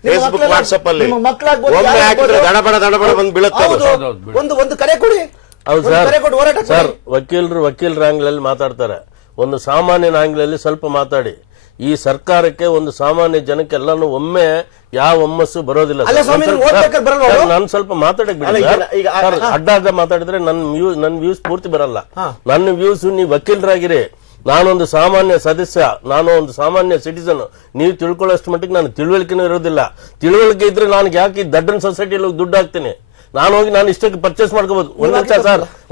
ಫೇಸ್ಬುಕ್ ವಾಟ್ಸ್ಆಪ್ ಅಲ್ಲಿ ಒಂದು ಕರೆ ಕೊಡಿ. ಹೌದು ಸರ್, ವಕೀಲರ ಆಂಗ್ಲಲ್ಲಿ ಮಾತಾಡ್ತಾರೆ, ಒಂದು ಸಾಮಾನ್ಯ ಆಂಗ್ಲಲ್ಲಿ ಸ್ವಲ್ಪ ಮಾತಾಡಿ. ಈ ಸರ್ಕಾರಕ್ಕೆ ಒಂದು ಸಾಮಾನ್ಯ ಜನಕ್ಕೆ ಎಲ್ಲಾನು ಒಮ್ಮೆ ಯಾವ ಒಮ್ಮಸ್ಸು ಬರೋದಿಲ್ಲ. ನಾನು ಸ್ವಲ್ಪ ಮಾತಾಡಕ್ ಬಿಡಿ ಸರ್, ಅಡ್ಡ ಮಾತಾಡಿದ್ರೆ ನನ್ನ ವ್ಯೂಸ್ ಪೂರ್ತಿ ಬರಲ್ಲ. ನನ್ನ ವ್ಯೂಸ್, ನೀವು ವಕೀಲರಾಗಿರಿ, ನಾನೊಂದು ಸಾಮಾನ್ಯ ಸದಸ್ಯ, ನಾನು ಒಂದು ಸಾಮಾನ್ಯ ಸಿಟಿಸನ್. ನೀವು ತಿಳ್ಕೊಳ್ಳೋಷ್ಟು ಮಟ್ಟಿಗೆ ನಾನು ತಿಳುವಳಿಕೆನೂ ಇರೋದಿಲ್ಲ. ತಿಳುವಳಿಕೆ ಇದ್ರೆ ನಾನು ಯಾಕೆ ದಡ್ಡನ್ ಸೊಸೈಟಿಯಲ್ಲಿ ದುಡ್ಡು ಹಾಕ್ತೀನಿ? ನಾನು ಹೋಗಿ ನಾನು ಇಷ್ಟಕ್ಕೆ ಪರ್ಚೇಸ್ ಮಾಡ್ಕೋಬಹುದು.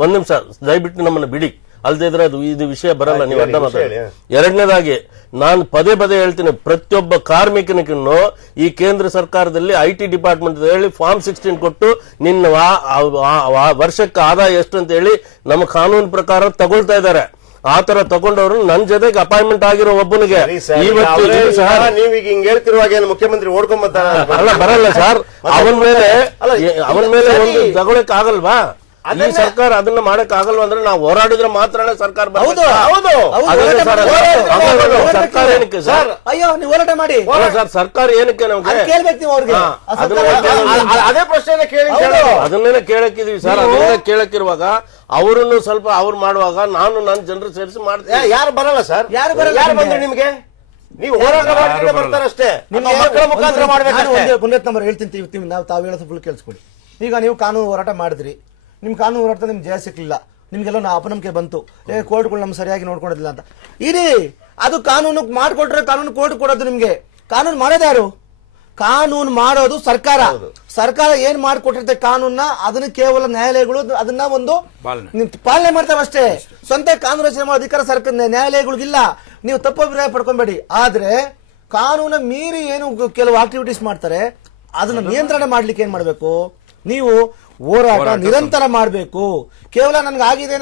ಒಂದ್ ನಿಮಿಷ ದಯವಿಟ್ಟು ನಮ್ಮನ್ನ ಬಿಡಿ, ಅಲ್ದೇ ಇದ್ರೆ ಇದು ವಿಷಯ ಬರಲ್ಲ, ನೀವು ಅಡ್ಡ ಮಾತಾಡಿ. ಎರಡನೇದಾಗಿ ನಾನು ಪದೇ ಹೇಳ್ತೀನಿ, ಪ್ರತಿಯೊಬ್ಬ ಕಾರ್ಮಿಕನಿಗೂ ಈ ಕೇಂದ್ರ ಸರ್ಕಾರದಲ್ಲಿ IT ಡಿಪಾರ್ಟ್ಮೆಂಟ್ ಹೇಳಿ ಫಾರ್ಮ್ 16 ಕೊಟ್ಟು ನಿನ್ನ ವರ್ಷಕ್ಕೆ ಆದಾಯ ಎಷ್ಟು ಅಂತ ಹೇಳಿ ನಮ್ಮ ಕಾನೂನು ಪ್ರಕಾರ ತಗೊಳ್ತಾ ಇದ್ದಾರೆ. ಆ ತರ ತಗೊಂಡವರು ನನ್ನ ಜೊತೆಗೆ ಅಪಾಯಿಂಟ್ಮೆಂಟ್ ಆಗಿರೋ ಒಬ್ಬನಿಗೆ ನೀವೀಗ ಹಿಂಗ್ ಹೇಳ್ತಿರುವಾಗ ಮುಖ್ಯಮಂತ್ರಿ ಓಡ್ಕೊಂಡ್ ಅಲ್ಲ ಬರಲ್ಲ ಸರ್, ಅವನ ಮೇಲೆ ಒಂದು ತಗೊಳಕ್ ಆಗಲ್ವಾ? ಈ ಸರ್ಕಾರ ಅದನ್ನ ಮಾಡಕ್ ಆಗಲ್ವಾ? ಅಂದ್ರೆ ನಾವು ಹೋರಾಡಿದ್ರೆ ಮಾತ್ರ ಸರ್ಕಾರ ಸರ್ಕಾರ ಏನಕ್ಕೆ ಸರ್? ಅಯ್ಯೋ ನೀವು ಹೋರಾಟ ಮಾಡಿ ಸರ್, ಸರ್ಕಾರ ಏನಕ್ಕೆ ನಮ್ಗೆ ಅದೇ ಪ್ರಶ್ನೆ ಅದನ್ನೇನೆ ಕೇಳಕ್ಕಿದೀವಿ ಸರ್. ಅದನ್ನ ಕೇಳಕ್ಕಿರುವಾಗ ಅವರನ್ನು ಸ್ವಲ್ಪ ಅವ್ರು ಮಾಡುವಾಗ ನಾನು ನನ್ನ ಜನರು ಸೇರಿಸಿ ಮಾಡ್ತೀನಿ. ಯಾರು ಬರಲ್ಲ ಸರ್, ಯಾರು ಬಂದ್ರೆ ನಿಮ್ಗೆ ನೀವು ಹೋರಾಟ ಮಾಡಿದ್ರೆ ಬರ್ತಾರಷ್ಟೇ. ನಿಮ್ಮ ಮಕ್ಕಳ ಮುಖಾಂತರ ಮಾಡ್ಬೇಕು. ಪುಣ್ಯತ್ ನಂಬರ್ ಹೇಳ್ತೀನಿ, ನಾವು ತಾವು ಹೇಳೋದು ಫುಲ್ ಕೇಳಿಸ್ಕೊಡಿ. ಈಗ ನೀವು ಕಾನೂನು ಹೋರಾಟ ಮಾಡಿದ್ರಿ, ನಿಮ್ ಕಾನೂನು ಹೋರಾಟ ನಿಮ್ಗೆ ಜಯ ಸಿಕ್ಲಿಲ್ಲ, ನಿಮ್ಗೆಲ್ಲ ನಾವು ಅಪನಂಬಿಕೆ ಬಂತು, ಕೋರ್ಟ್ಗಳು ನಮ್ಗೆ ಸರಿಯಾಗಿ ನೋಡ್ಕೊಡೋದಿಲ್ಲ ಅಂತ. ಇಡೀ ಅದು ಕಾನೂನು ಮಾಡ್ಕೊಟ್ರೆ ಕಾನೂನು ಕೋರ್ಟ್ ಕೊಡೋದು ನಿಮ್ಗೆ. ಕಾನೂನು ಮಾಡೋದು ಯಾರು? ಕಾನೂನು ಮಾಡೋದು ಸರ್ಕಾರ. ಸರ್ಕಾರ ಏನ್ ಮಾಡ್ಕೊಟ್ಟಿರುತ್ತೆ ಕಾನೂನ, ಅದನ್ನ ಕೇವಲ ನ್ಯಾಯಾಲಯಗಳು ಅದನ್ನ ಒಂದು ಪಾಲನೆ ಮಾಡ್ತಾವೆ ಅಷ್ಟೇ. ಸ್ವಂತ ಕಾನೂನು ರಚನೆ ಮಾಡೋ ಅಧಿಕಾರ ಸರ್ಕಾರ ನ್ಯಾಯಾಲಯಗಳಿಗಿಲ್ಲ. ನೀವು ತಪ್ಪು ಅಭಿಪ್ರಾಯ ಪಡ್ಕೊಬೇಡಿ. ಆದ್ರೆ ಕಾನೂನ ಮೀರಿ ಏನು ಕೆಲವು ಆಕ್ಟಿವಿಟೀಸ್ ಮಾಡ್ತಾರೆ, ಅದನ್ನ ನಿಯಂತ್ರಣ ಮಾಡ್ಲಿಕ್ಕೆ ಏನ್ ಮಾಡ್ಬೇಕು, ನೀವು ಹೋರಾಟ ನಿರಂತರ ಮಾಡ್ಬೇಕು. ಕೇವಲ ನನ್ಗೆ ಆಗಿದೆ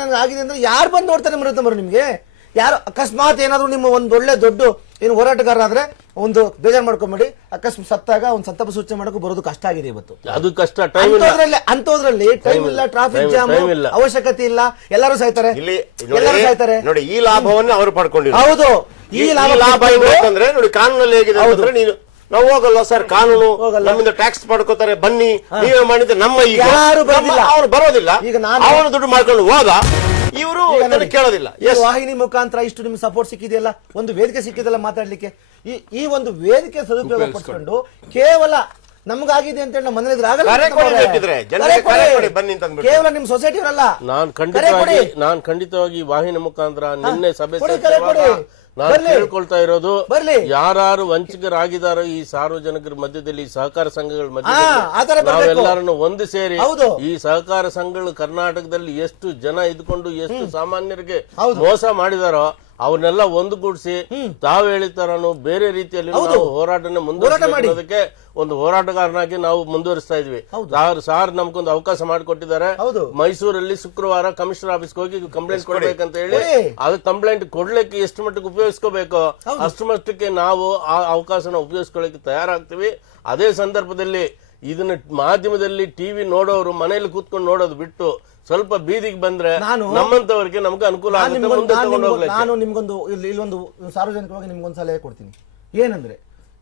ಅಂದ್ರೆ ಯಾರು ಬಂದು ನೋಡ್ತಾರೆ ಮರು ನಿಮ್ಗೆ? ಯಾರು ಅಕಸ್ಮಾತ್ ಏನಾದ್ರು ನಿಮ್ಮ ಒಂದು ಒಳ್ಳೆ ದೊಡ್ಡ ಏನು ಹೋರಾಟಗಾರರಾದ್ರೆ ಒಂದು ಬೇಜಾರು ಮಾಡ್ಕೊಂಬೇಡಿ, ಅಕಸ್ಮಾತ್ ಸತ್ತಾಗ ಒಂದು ಸಂತಾಪ ಸೂಚನೆ ಮಾಡಕ್ಕೂ ಬರೋದು ಕಷ್ಟ ಆಗಿದೆ ಇವತ್ತು. ಅದು ಕಷ್ಟ. ಅಂತೋದ್ರಲ್ಲಿ ಟೈಮ್ ಇಲ್ಲ, ಟ್ರಾಫಿಕ್ ಜಾಮ್, ಅವಶ್ಯಕತೆ ಇಲ್ಲ, ಎಲ್ಲರೂ ಸಾಯ್ತಾರೆ. ನೋಡಿ, ಈ ಲಾಭವನ್ನು ಅವರು ಪಡ್ಕೊಂಡಿದ್ದಾರೆ. ಹೌದು, ಈ ಲಾಭ ಅಂದ್ರೆ ನೋಡಿ ಕಾನೂನಲ್ಲಿ ಹೇಗಿದೆ ಅಂದ್ರೆ ನೀನು ನಾವು ಹೋಗಲ್ಲ ಸರ್, ಕಾನೂನು ನಮ್ಮಿಂದ ಟ್ಯಾಕ್ಸ್ ಪಡ್ಕೋತಾರೆ, ಬನ್ನಿ ನೀವೇ ಮಾಡಿದ್ರೆ ನಮ್ಮ ಈಗ ಅವ್ರು ಬರೋದಿಲ್ಲ, ಅವನು ದುಡ್ಡು ಮಾಡ್ಕೊಂಡು ಹೋದ, ಇವರು ಕೇಳೋದಿಲ್ಲ. ವಾಹಿನಿ ಮುಖಾಂತರ ಇಷ್ಟು ನಿಮ್ಗೆ ಸಪೋರ್ಟ್ ಸಿಕ್ಕಿದೆಯಲ್ಲ, ಒಂದು ವೇದಿಕೆ ಸಿಕ್ಕಿದೆಲ್ಲ ಮಾತಾಡ್ಲಿಕ್ಕೆ. ಈ ಒಂದು ವೇದಿಕೆ ಸದುಪಯೋಗ ಪಡಿಸ್ಕೊಂಡು ಕೇವಲ ನಮ್ಗಾಗಿದೆ ಅಂತ ಹೇಳಿ ನಮ್ಮ ಮನೇಲಿ ಆಗಲ್ಲ, ಕೇವಲ ನಿಮ್ ಸೊಸೈಟಿ ಅವರಲ್ಲ. ನಾನ್ ಖಂಡಿತವಾಗಿ ವಾಹಿನಿ ಮುಖಾಂತರ ನಿನ್ನೆ ಸಭೆ ನಾನು ಕೇಳ್ಕೊಳ್ತಾ ಇರೋದು, ಯಾರು ವಂಚಕರಾಗಿದ್ದಾರೋ ಈ ಸಾರ್ವಜನಿಕರ ಮಧ್ಯದಲ್ಲಿ, ಸಹಕಾರ ಸಂಘಗಳ ಮಧ್ಯದಲ್ಲಿ ನಾವೆಲ್ಲರನ್ನು ಒಂದು ಸೇರಿ ಈ ಸಹಕಾರ ಸಂಘಗಳು ಕರ್ನಾಟಕದಲ್ಲಿ ಎಷ್ಟು ಜನ ಇದ್ಕೊಂಡು ಎಷ್ಟು ಸಾಮಾನ್ಯರಿಗೆ ಮೋಸ ಮಾಡಿದಾರೋ ಅವನ್ನೆಲ್ಲ ಒಂದುಗೂಡಿಸಿ ತಾವು ಹೇಳಿತಾರನು ಬೇರೆ ರೀತಿಯಲ್ಲಿ ನಾವು ಹೋರಾಟನ ಮುಂದುವರಿಸೋದಕ್ಕೆ ಒಂದು ಹೋರಾಟಗಾರನಾಗಿ ನಾವು ಮುಂದುವರಿಸ್ತಾ ಇದ್ವಿ. ಸಾರ್ ನಮ್ಗೊಂದು ಅವಕಾಶ ಮಾಡಿಕೊಟ್ಟಿದ್ದಾರೆ. ಮೈಸೂರಲ್ಲಿ ಶುಕ್ರವಾರ ಕಮಿಷನರ್ ಆಫೀಸ್ಗೆ ಹೋಗಿ ಕಂಪ್ಲೇಂಟ್ ಕೊಡ್ಬೇಕಂತ ಹೇಳಿ, ಅದು ಕಂಪ್ಲೇಂಟ್ ಕೊಡ್ಲಿಕ್ಕೆ ಎಷ್ಟು ಮಟ್ಟಿಗೆ ಉಪಯೋಗಿಸ್ಕೋಬೇಕು ಅಷ್ಟು ಮಟ್ಟಕ್ಕೆ ನಾವು ಆ ಅವಕಾಶನ ಉಪಯೋಗಿಸ್ಕೊಳ್ಳಿಕ್ಕೆ ತಯಾರಾಗ್ತೀವಿ. ಅದೇ ಸಂದರ್ಭದಲ್ಲಿ ಇದನ್ನ ಮಾಧ್ಯಮದಲ್ಲಿ ಟಿವಿ ನೋಡೋರು ಮನೆಯಲ್ಲಿ ಕೂತ್ಕೊಂಡು ನೋಡೋದು ಬಿಟ್ಟು ಸ್ವಲ್ಪ ಬೀದಿಗೆ ಬಂದ್ರೆ ನಮ್ಮಂತವರಿಗೆ ನಮ್ಗೆ ಅನುಕೂಲ ಆಗುತ್ತೆ. ನಾನು ನಿಮ್ಗೊಂದು ಇಲ್ಲೊಂದು ಸಾರ್ವಜನಿಕವಾಗಿ ನಿಮ್ಗೊಂದು ಸಲಹೆ ಕೊಡ್ತೀನಿ. ಏನಂದ್ರೆ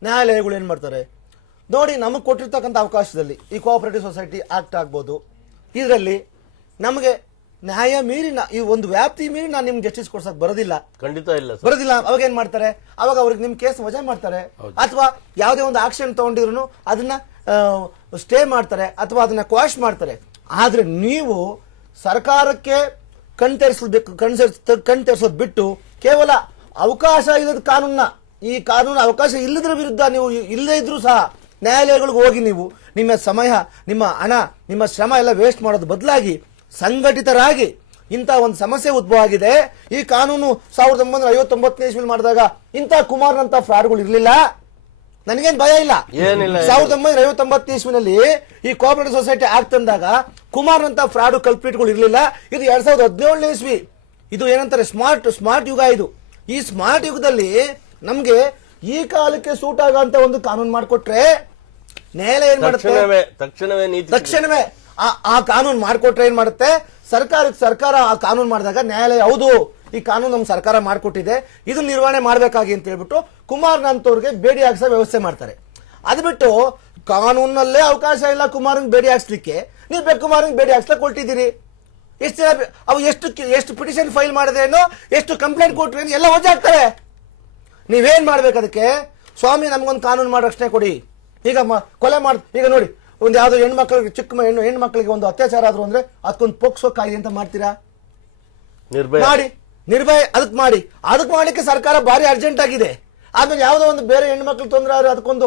ನ್ಯಾಯಾಲಯಗಳು ಏನ್ ಮಾಡ್ತಾರೆ ನೋಡಿ, ನಮಗ್ ಕೊಟ್ಟಿರ್ತಕ್ಕಂಥ ಅವಕಾಶದಲ್ಲಿ ಈ ಕೋಆಪರೇಟಿವ್ ಸೊಸೈಟಿ ಆಕ್ಟ್ ಆಗ್ಬೋದು, ಇದರಲ್ಲಿ ನಮಗೆ ನ್ಯಾಯ ಮೀರಿ ಈ ಒಂದು ವ್ಯಾಪ್ತಿ ಮೀರಿ ನಾನು ನಿಮ್ಗೆ ಜಸ್ಟಿಸ್ ಕೊಡ್ಸಕ್ ಬರೋದಿಲ್ಲ, ಖಂಡಿತ ಇಲ್ಲ ಬರೋದಿಲ್ಲ. ಅವಾಗ ಏನ್ ಮಾಡ್ತಾರೆ, ಅವಾಗ ಅವ್ರಿಗೆ ನಿಮ್ ಕೇಸ್ ವಜಾ ಮಾಡ್ತಾರೆ, ಅಥವಾ ಯಾವುದೇ ಒಂದು ಆಕ್ಷನ್ ತಗೊಂಡಿದ್ರು ಅದನ್ನ ಸ್ಟೇ ಮಾಡ್ತಾರೆ, ಅಥವಾ ಅದನ್ನ ಕ್ವಾಶ್ ಮಾಡ್ತಾರೆ. ಆದ್ರೆ ನೀವು ಸರ್ಕಾರಕ್ಕೆ ಕಣ್ತೆರೆಸೋದು ಬಿಟ್ಟು ಕೇವಲ ಅವಕಾಶ ಇಲ್ಲದ ಕಾನೂನ, ಈ ಕಾನೂನು ಅವಕಾಶ ಇಲ್ಲದ್ರ ವಿರುದ್ಧ ನೀವು ಇಲ್ಲದೇ ಇದ್ರು ಸಹ ನ್ಯಾಯಾಲಯಗಳಿಗೆ ಹೋಗಿ ನೀವು ನಿಮ್ಮ ಸಮಯ, ನಿಮ್ಮ ಹಣ, ನಿಮ್ಮ ಶ್ರಮ ಎಲ್ಲ ವೇಸ್ಟ್ ಮಾಡೋದು ಬದಲಾಗಿ ಸಂಘಟಿತರಾಗಿ ಇಂಥ ಒಂದು ಸಮಸ್ಯೆ ಉದ್ಭವ ಆಗಿದೆ. ಈ ಕಾನೂನು 1959 ಇಸ್ವಿಯಲ್ಲಿ ಮಾಡಿದಾಗ ಇಂಥ ಕುಮಾರ್ನಂತ ಫ್ರಾಡ್ಗಳು ಇರಲಿಲ್ಲ, ನನಗೇನ್ ಭಯ ಇಲ್ಲ. 1959 ಇಸ್ವಿನಲ್ಲಿ ಈ ಕೋಆಪರೇಟಿವ್ ಸೊಸೈಟಿ ಆಕ್ಟ್ ತಂದಾಗ ಕುಮಾರ್ನಂತ ಫ್ರಾಡ್ ಕಲ್ಪ್ರಿಟ್ಗಳು ಇರಲಿಲ್ಲ. ಇದು 2017 ಇಸ್ವಿ. ಇದು ಏನಂತಾರೆ ಸ್ಮಾರ್ಟ್ ಯುಗ. ಇದು ಈ ಸ್ಮಾರ್ಟ್ ಯುಗದಲ್ಲಿ ನಮ್ಗೆ ಈ ಕಾಲಕ್ಕೆ ಸೂಟ್ ಆಗುವಂತ ಒಂದು ಕಾನೂನು ಮಾಡಿಕೊಟ್ರೆ ನ್ಯಾಯಾಲಯ ಏನ್ ಮಾಡುತ್ತೆ, ತಕ್ಷಣವೇ ಆ ಕಾನೂನು ಮಾಡಿಕೊಟ್ರೆ ಏನ್ ಮಾಡುತ್ತೆ, ಸರ್ಕಾರ ಆ ಕಾನೂನು ಮಾಡಿದಾಗ ನ್ಯಾಯಾಲಯ ಹೌದು ಈ ಕಾನೂನು ನಮ್ಮ ಸರ್ಕಾರ ಮಾಡಿಕೊಟ್ಟಿದೆ, ಇದು ನಿರ್ವಹಣೆ ಮಾಡಬೇಕಾಗಿ ಅಂತ ಹೇಳ್ಬಿಟ್ಟು ಕುಮಾರ್ನಂತವ್ರಿಗೆ ಬೇಡಿ ಹಾಕ್ಸೋ ವ್ಯವಸ್ಥೆ ಮಾಡ್ತಾರೆ. ಅದು ಬಿಟ್ಟು ಕಾನೂನಲ್ಲೇ ಅವಕಾಶ ಇಲ್ಲ ಕುಮಾರ್ಗೆ ಬೇಡಿ ಹಾಕ್ಸ್ಲಿಕ್ಕೆ, ನೀವು ಕುಮಾರ್ಗೆ ಬೇಡಿ ಹಾಕ್ಸ್ಲಕ್ ಕೊಟ್ಟಿದ್ದೀರಿ. ಎಷ್ಟು ಜನ ಅವು ಎಷ್ಟು ಪಿಟಿಷನ್ ಫೈಲ್ ಮಾಡಿದ್ರೇನೋ, ಎಷ್ಟು ಕಂಪ್ಲೇಂಟ್ ಕೊಟ್ರೇನೋ ಎಲ್ಲ ವಜಾ ಆಗ್ತವೆ. ನೀವೇನ್ ಮಾಡ್ಬೇಕು ಅದಕ್ಕೆ, ಸ್ವಾಮಿ ನಮ್ಗೊಂದು ಕಾನೂನು ಮಾಡೋ ರಕ್ಷಣೆ ಕೊಡಿ. ಈಗ ಕೊಲೆ ಈಗ ನೋಡಿ, ಒಂದು ಯಾವ್ದೋ ಹೆಣ್ಮಕ್ಳಿಗೆ ಹೆಣ್ಮಕ್ಳಿಗೆ ಒಂದು ಅತ್ಯಾಚಾರ ಆದ್ರು ಅಂದ್ರೆ ಅದಕ್ಕೊಂದು ಪೋಕ್ಸೋ ಕಾಯ್ದೆ ಅಂತ ಮಾಡ್ತೀರಾ? ಮಾಡಿ ನಿರ್ಭಯ ಅದಕ್ಕೆ ಮಾಡ್ಲಿಕ್ಕೆ ಸರ್ಕಾರ ಭಾರಿ ಅರ್ಜೆಂಟ್ ಆಗಿದೆ. ಆಮೇಲೆ ಯಾವ್ದೋ ಒಂದು ಬೇರೆ ಹೆಣ್ಮಕ್ಳು ತೊಂದರೆ ಆದ್ರೆ ಅದಕ್ಕೊಂದು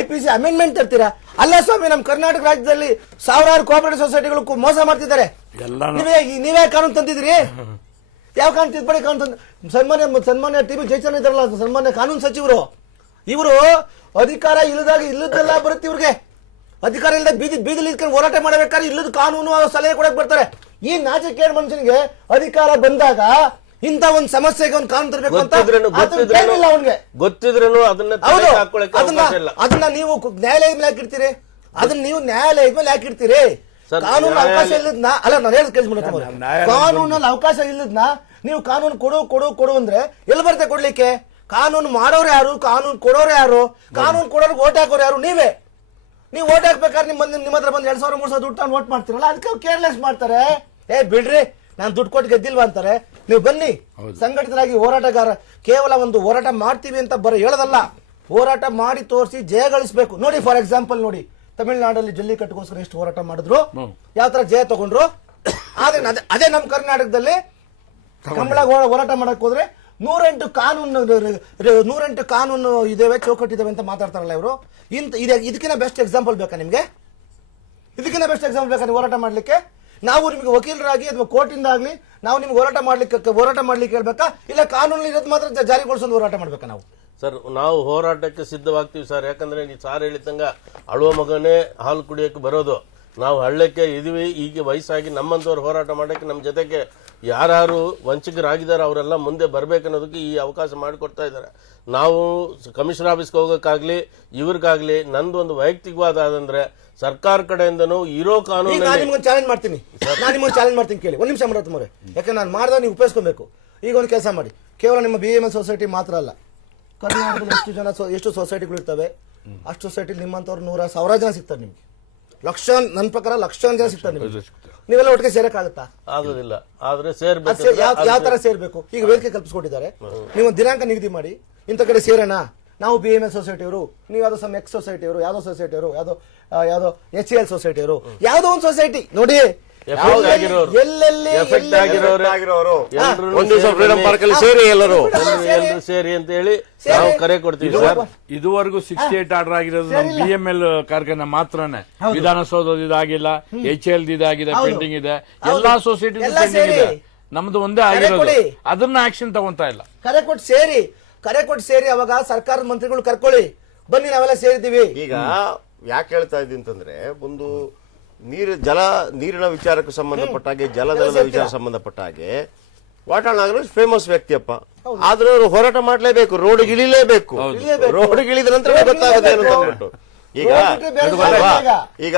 IPC ಅಮೆಂಡ್ಮೆಂಟ್ ತರ್ತೀರಾ? ಅಲ್ಲ ಸ್ವಾಮಿ, ನಮ್ಮ ಕರ್ನಾಟಕ ರಾಜ್ಯದಲ್ಲಿ ಸಾವಿರಾರು ಕೋಆಪರೇಟಿವ್ ಸೊಸೈಟಿಗಳು ಮೋಸ ಮಾಡ್ತಿದ್ದಾರೆ. ನೀವೇ ಕಾನೂನು ತಂದಿದ್ರಿ? ಯಾವ ಕಾನೂನು ತಿದ್ದುಪಡಿ ಕಾನೂನು ತಂದ? ಸನ್ಮಾನ್ಯ TB ಜಯಚಂದ್ರ ಇದಾರಲ್ಲ, ಸನ್ಮಾನ್ಯ ಕಾನೂನು ಸಚಿವರು, ಇವರು ಅಧಿಕಾರ ಇಲ್ಲದೆಲ್ಲ ಬರುತ್ತೆ ಇವ್ರಿಗೆ. ಅಧಿಕಾರ ಇಲ್ಲದ ಬೀದಿಲಿ ಹೋರಾಟ ಮಾಡಬೇಕಾದ್ರೆ ಇಲ್ಲದ ಕಾನೂನು ಸಲಹೆ ಕೊಡಕ್ ಬರ್ತಾರೆ. ಈ ನಾಚಿಕೆ ಮನುಷ್ಯನಿಗೆ ಅಧಿಕಾರ ಬಂದಾಗ ಇಂತ ಒಂದು ಸಮಸ್ಯೆಗೆ ಒಂದು ಕಾನೂನು ತರಬೇಕು ಅಂತ ಗೊತ್ತಿದ್ರೂ ಅದನ್ನ ನೀವು ನ್ಯಾಯಾಲಯದ ಮೇಲೆ ಹಾಕಿರ್ತೀರಿ. ಅದನ್ನ ನೀವು ನ್ಯಾಯಾಲಯದ ಮೇಲೆ ಹಾಕಿರ್ತೀರಿ. ಕಾನೂನು ಅವಕಾಶ ಇಲ್ಲದ್ನ ಅಲ್ಲ, ನಾನು ಹೇಳಿ ಕೇಳಿಸ್ಬಿಡ, ಕಾನೂನಲ್ಲಿ ಅವಕಾಶ ಇಲ್ಲದ್ನ ನೀವು ಕಾನೂನು ಕೊಡು ಅಂದ್ರೆ ಎಲ್ಲಿ ಬರುತ್ತೆ ಕೊಡ್ಲಿಕ್ಕೆ? ಕಾನೂನು ಮಾಡೋರು ಯಾರು, ಕಾನೂನು ಕೊಡೋರು ಯಾರು? ಕಾನೂನು ಕೊಡೋರು ಓಟ್ ಹಾಕೋರು ಯಾರು? ನೀವೇ. ನೀವು ಓಟ್ ಹಾಕ್ಬೇಕಾದ್ರೆ ನಿಮ್ಮ ಹತ್ರ ಬಂದು 2,000-3,000 ದುಡ್ಡು ತಗೊಂಡು ಓಟ್ ಮಾಡ್ತೀರಲ್ಲ, ಅದಕ್ಕೆ ಕೇರ್ಲೆಸ್ ಮಾಡ್ತಾರೆ. ಬಿಡ್ರಿ, ನಾನು ದುಡ್ಡು ಕೊಟ್ಟು ಗೆದ್ದಿಲ್ವಾ ಅಂತಾರೆ. ನೀವು ಬನ್ನಿ ಸಂಘಟಿತರಾಗಿ ಹೋರಾಟಗಾರ, ಕೇವಲ ಒಂದು ಹೋರಾಟ ಮಾಡ್ತೀವಿ ಅಂತ ಹೇಳೋದಲ್ಲ, ಹೋರಾಟ ಮಾಡಿ ತೋರಿಸಿ ಜಯ ಗಳಿಸಬೇಕು. ನೋಡಿ, ಫಾರ್ ಎಕ್ಸಾಂಪಲ್ ನೋಡಿ, ತಮಿಳುನಾಡಲ್ಲಿ ಜಲ್ಲಿಕಟ್ಟುಗೋಸ್ಕರ ಎಷ್ಟು ಹೋರಾಟ ಮಾಡಿದ್ರು, ಯಾವ ತರ ಜಯ ತಗೊಂಡ್ರು. ಆದ್ರೆ ಅದೇ ನಮ್ಮ ಕರ್ನಾಟಕದಲ್ಲಿ ಕಂಬಳ ಹೋರಾಟ ಮಾಡಕ್ ಹೋದ್ರೆ 108 ಕಾನೂನು ಇದಾವೆ, ಚೌಕಟ್ಟಿದಾವೆ ಅಂತ ಮಾತಾಡ್ತಾರಲ್ಲ ಇವರು. ಇದಕ್ಕಿಂತ ಬೆಸ್ಟ್ ಎಕ್ಸಾಂಪಲ್ ಬೇಕಾ ನಿಮ್ಗೆ? ಇದಕ್ಕಿಂತ ಬೆಸ್ಟ್ ಎಕ್ಸಾಂಪಲ್ ಬೇಕಾ ನೀವು ಹೋರಾಟ ಮಾಡ್ಲಿಕ್ಕೆ? ನಾವು ನಿಮ್ಗೆ ವಕೀಲರಾಗಿ ಅಥವಾ ಕೋರ್ಟಿಂದ ಆಗ್ಲಿ ನಾವು ನಿಮ್ಗೆ ಹೋರಾಟ ಮಾಡ್ಲಿಕ್ಕೆ ಹೇಳ್ಬೇಕಾ, ಇಲ್ಲ ಕಾನೂನು ಇರೋದು ಮಾತ್ರ ಜಾರಿಗೊಳಿಸೋದು ಹೋರಾಟ ಮಾಡ್ಬೇಕಾ ನಾವು? ಸರ್ ನಾವು ಹೋರಾಟಕ್ಕೆ ಸಿದ್ಧವಾಗ್ತೀವಿ ಸರ್. ಯಾಕಂದ್ರೆ ನೀವು ಸಾರ್ ಹೇಳಿದಂಗ ಅಳುವ ಮಗನೇ ಹಾಲು ಕುಡಿಯಕ್ಕೆ ಬರೋದು. ನಾವು ಹಳ್ಳಕ್ಕೆ ಇದೀವಿ. ಈಗ ವಯಸ್ಸಾಗಿ ನಮ್ಮಂತವ್ರು ಹೋರಾಟ ಮಾಡಕ್ಕೆ ನಮ್ಮ ಜೊತೆಗೆ ಯಾರು ವಂಚಕರಾಗಿದ್ದಾರೆ ಅವರೆಲ್ಲ ಮುಂದೆ ಬರ್ಬೇಕನ್ನೋದಕ್ಕೆ ಈ ಅವಕಾಶ ಮಾಡಿಕೊಡ್ತಾ ಇದ್ದಾರೆ. ನಾವು ಕಮಿಷನರ್ ಆಫೀಸ್ಗೆ ಹೋಗೋಕ್ಕಾಗ್ಲಿ ಇವ್ರಿಗಾಗ್ಲಿ ನಂದು ಒಂದು ವೈಯಕ್ತಿಕವಾದ ಅದಂದ್ರೆ ಸರ್ಕಾರ ಕಡೆಯಿಂದನೂ ಇರೋ ಕಾನೂನು ನಾನು ನಿಮ್ಗೊಂದು ಚಾಲೆಂಜ್ ಮಾಡ್ತೀನಿ ಕೇಳಿ. ಒಂದ್ ನಿಮಿಷ ಮರತ್ಮವ್ರೆ, ಯಾಕಂದ್ರೆ ನಾನು ಮಾಡ್ದಾಗ ನೀವು ಉಪಯೋಗಿಸ್ಕೊಬೇಕು. ಈಗ ಒಂದು ಕೆಲಸ ಮಾಡಿ, ಕೇವಲ ನಿಮ್ಮ BMS ಸೊಸೈಟಿ ಮಾತ್ರ ಅಲ್ಲ, ಕರ್ನಾಟಕದಲ್ಲಿ ಎಷ್ಟು ಸೊಸೈಟಿಗಳು ಇರ್ತವೆ, ಅಷ್ಟು ಸೊಸೈಟಿ ನಿಮ್ಮಂತವ್ರು 100,000 ಜನ ಸಿಗ್ತಾರೆ ನಿಮ್ಗೆ. ನನ್ನ ಪ್ರಕಾರ ಲಕ್ಷಾಂತರ ಜನ ಸಿಗ್ತಾರೆ ನಿಮ್ಗೆ. ನೀವೆಲ್ಲ ಒಟ್ಟಿಗೆ ಸೇರಕ್ಕಾಗತ್ತಾ? ಆಗೋದಿಲ್ಲ. ಆದ್ರೆ ಸೇರ್ಬೇಕು. ಯಾವ ತರ ಸೇರ್ಬೇಕು? ಈಗ ವೇದಿಕೆ ಕಲ್ಪಿಸ್ಕೊಟ್ಟಿದ್ದಾರೆ. ನೀವು ದಿನಾಂಕ ನಿಗದಿ ಮಾಡಿ, ಇಂಥ ಕಡೆ ಸೇರೋಣ, ನಾವು BMS ಸೊಸೈಟಿಯವರು, ನೀವು ಯಾವ್ದೋ ಸಮ್ ಎಕ್ಸ್ ಸೊಸೈಟಿಯವರು, ಯಾವ್ದೋ ಸೊಸೈಟಿಯವರು, ಯಾವ್ದೋ HCL ಸೊಸೈಟಿಯವರು, ಯಾವ್ದೋ ಒಂದು ಸೊಸೈಟಿ ನೋಡಿ, ಸೇರಿ ಅಂತ ಹೇಳಿ ನಾವು ಕರೆ ಕೊಡ್ತೀವಿ ಸರ್. ಇದುವರೆಗೂ 68 ಆರ್ಡರ್ ಆಗಿರೋದು ನಮ್ಮ BML ಕಾರ್ಖಾನೆ ಮಾತ್ರನೇ. ವಿಧಾನಸೌಧದ ಇದಾಗಿಲ್ಲ, HL ಇದಾಗಿದೆ, ಪೆಂಡಿಂಗ್ ಇದೆ, ಎಲ್ಲಾ ಸೊಸೈಟಿ ಪೆಂಡಿಂಗ್ ಇದೆ. ನಮ್ದು ಒಂದೇ ಆಗಿರೋದು, ಅದನ್ನ ಆಕ್ಷನ್ ತಗೊಂತಾ ಇಲ್ಲ. ಕರೆ ಕೊಟ್ಟು ಸೇರಿ ಅವಾಗ ಸರ್ಕಾರದ ಮಂತ್ರಿಗಳು ಕರ್ಕೊಳ್ಳಿ, ಬನ್ನಿ ನಾವೆಲ್ಲ ಸೇರಿದ್ದೀವಿ. ಈಗ ಯಾಕೆ ಹೇಳ್ತಾ ಇದ್ದೀನಿ ಅಂತಂದ್ರೆ, ಒಂದು ನೀರಿನ ವಿಚಾರಕ್ಕೆ ಸಂಬಂಧಪಟ್ಟ ಹಾಗೆ, ಜಲದ ವಿಚಾರ ಸಂಬಂಧಪಟ್ಟ ಹಾಗೆ ವಾಟಾಳ್ ನಾಗರಾಜ್ ಫೇಮಸ್ ವ್ಯಕ್ತಿಯಪ್ಪ. ಆದ್ರೆ ಅವರು ಹೋರಾಟ ಮಾಡ್ಲೇಬೇಕು, ರೋಡ್ಗೆ ಇಳಿಲೇಬೇಕು. ರೋಡ್ಗೆ ಇಳಿದ ನಂತರ ಗೊತ್ತಾಗುತ್ತೆ ಅಂತ ಅಂದ್ಬಿಟ್ಟು ಈಗ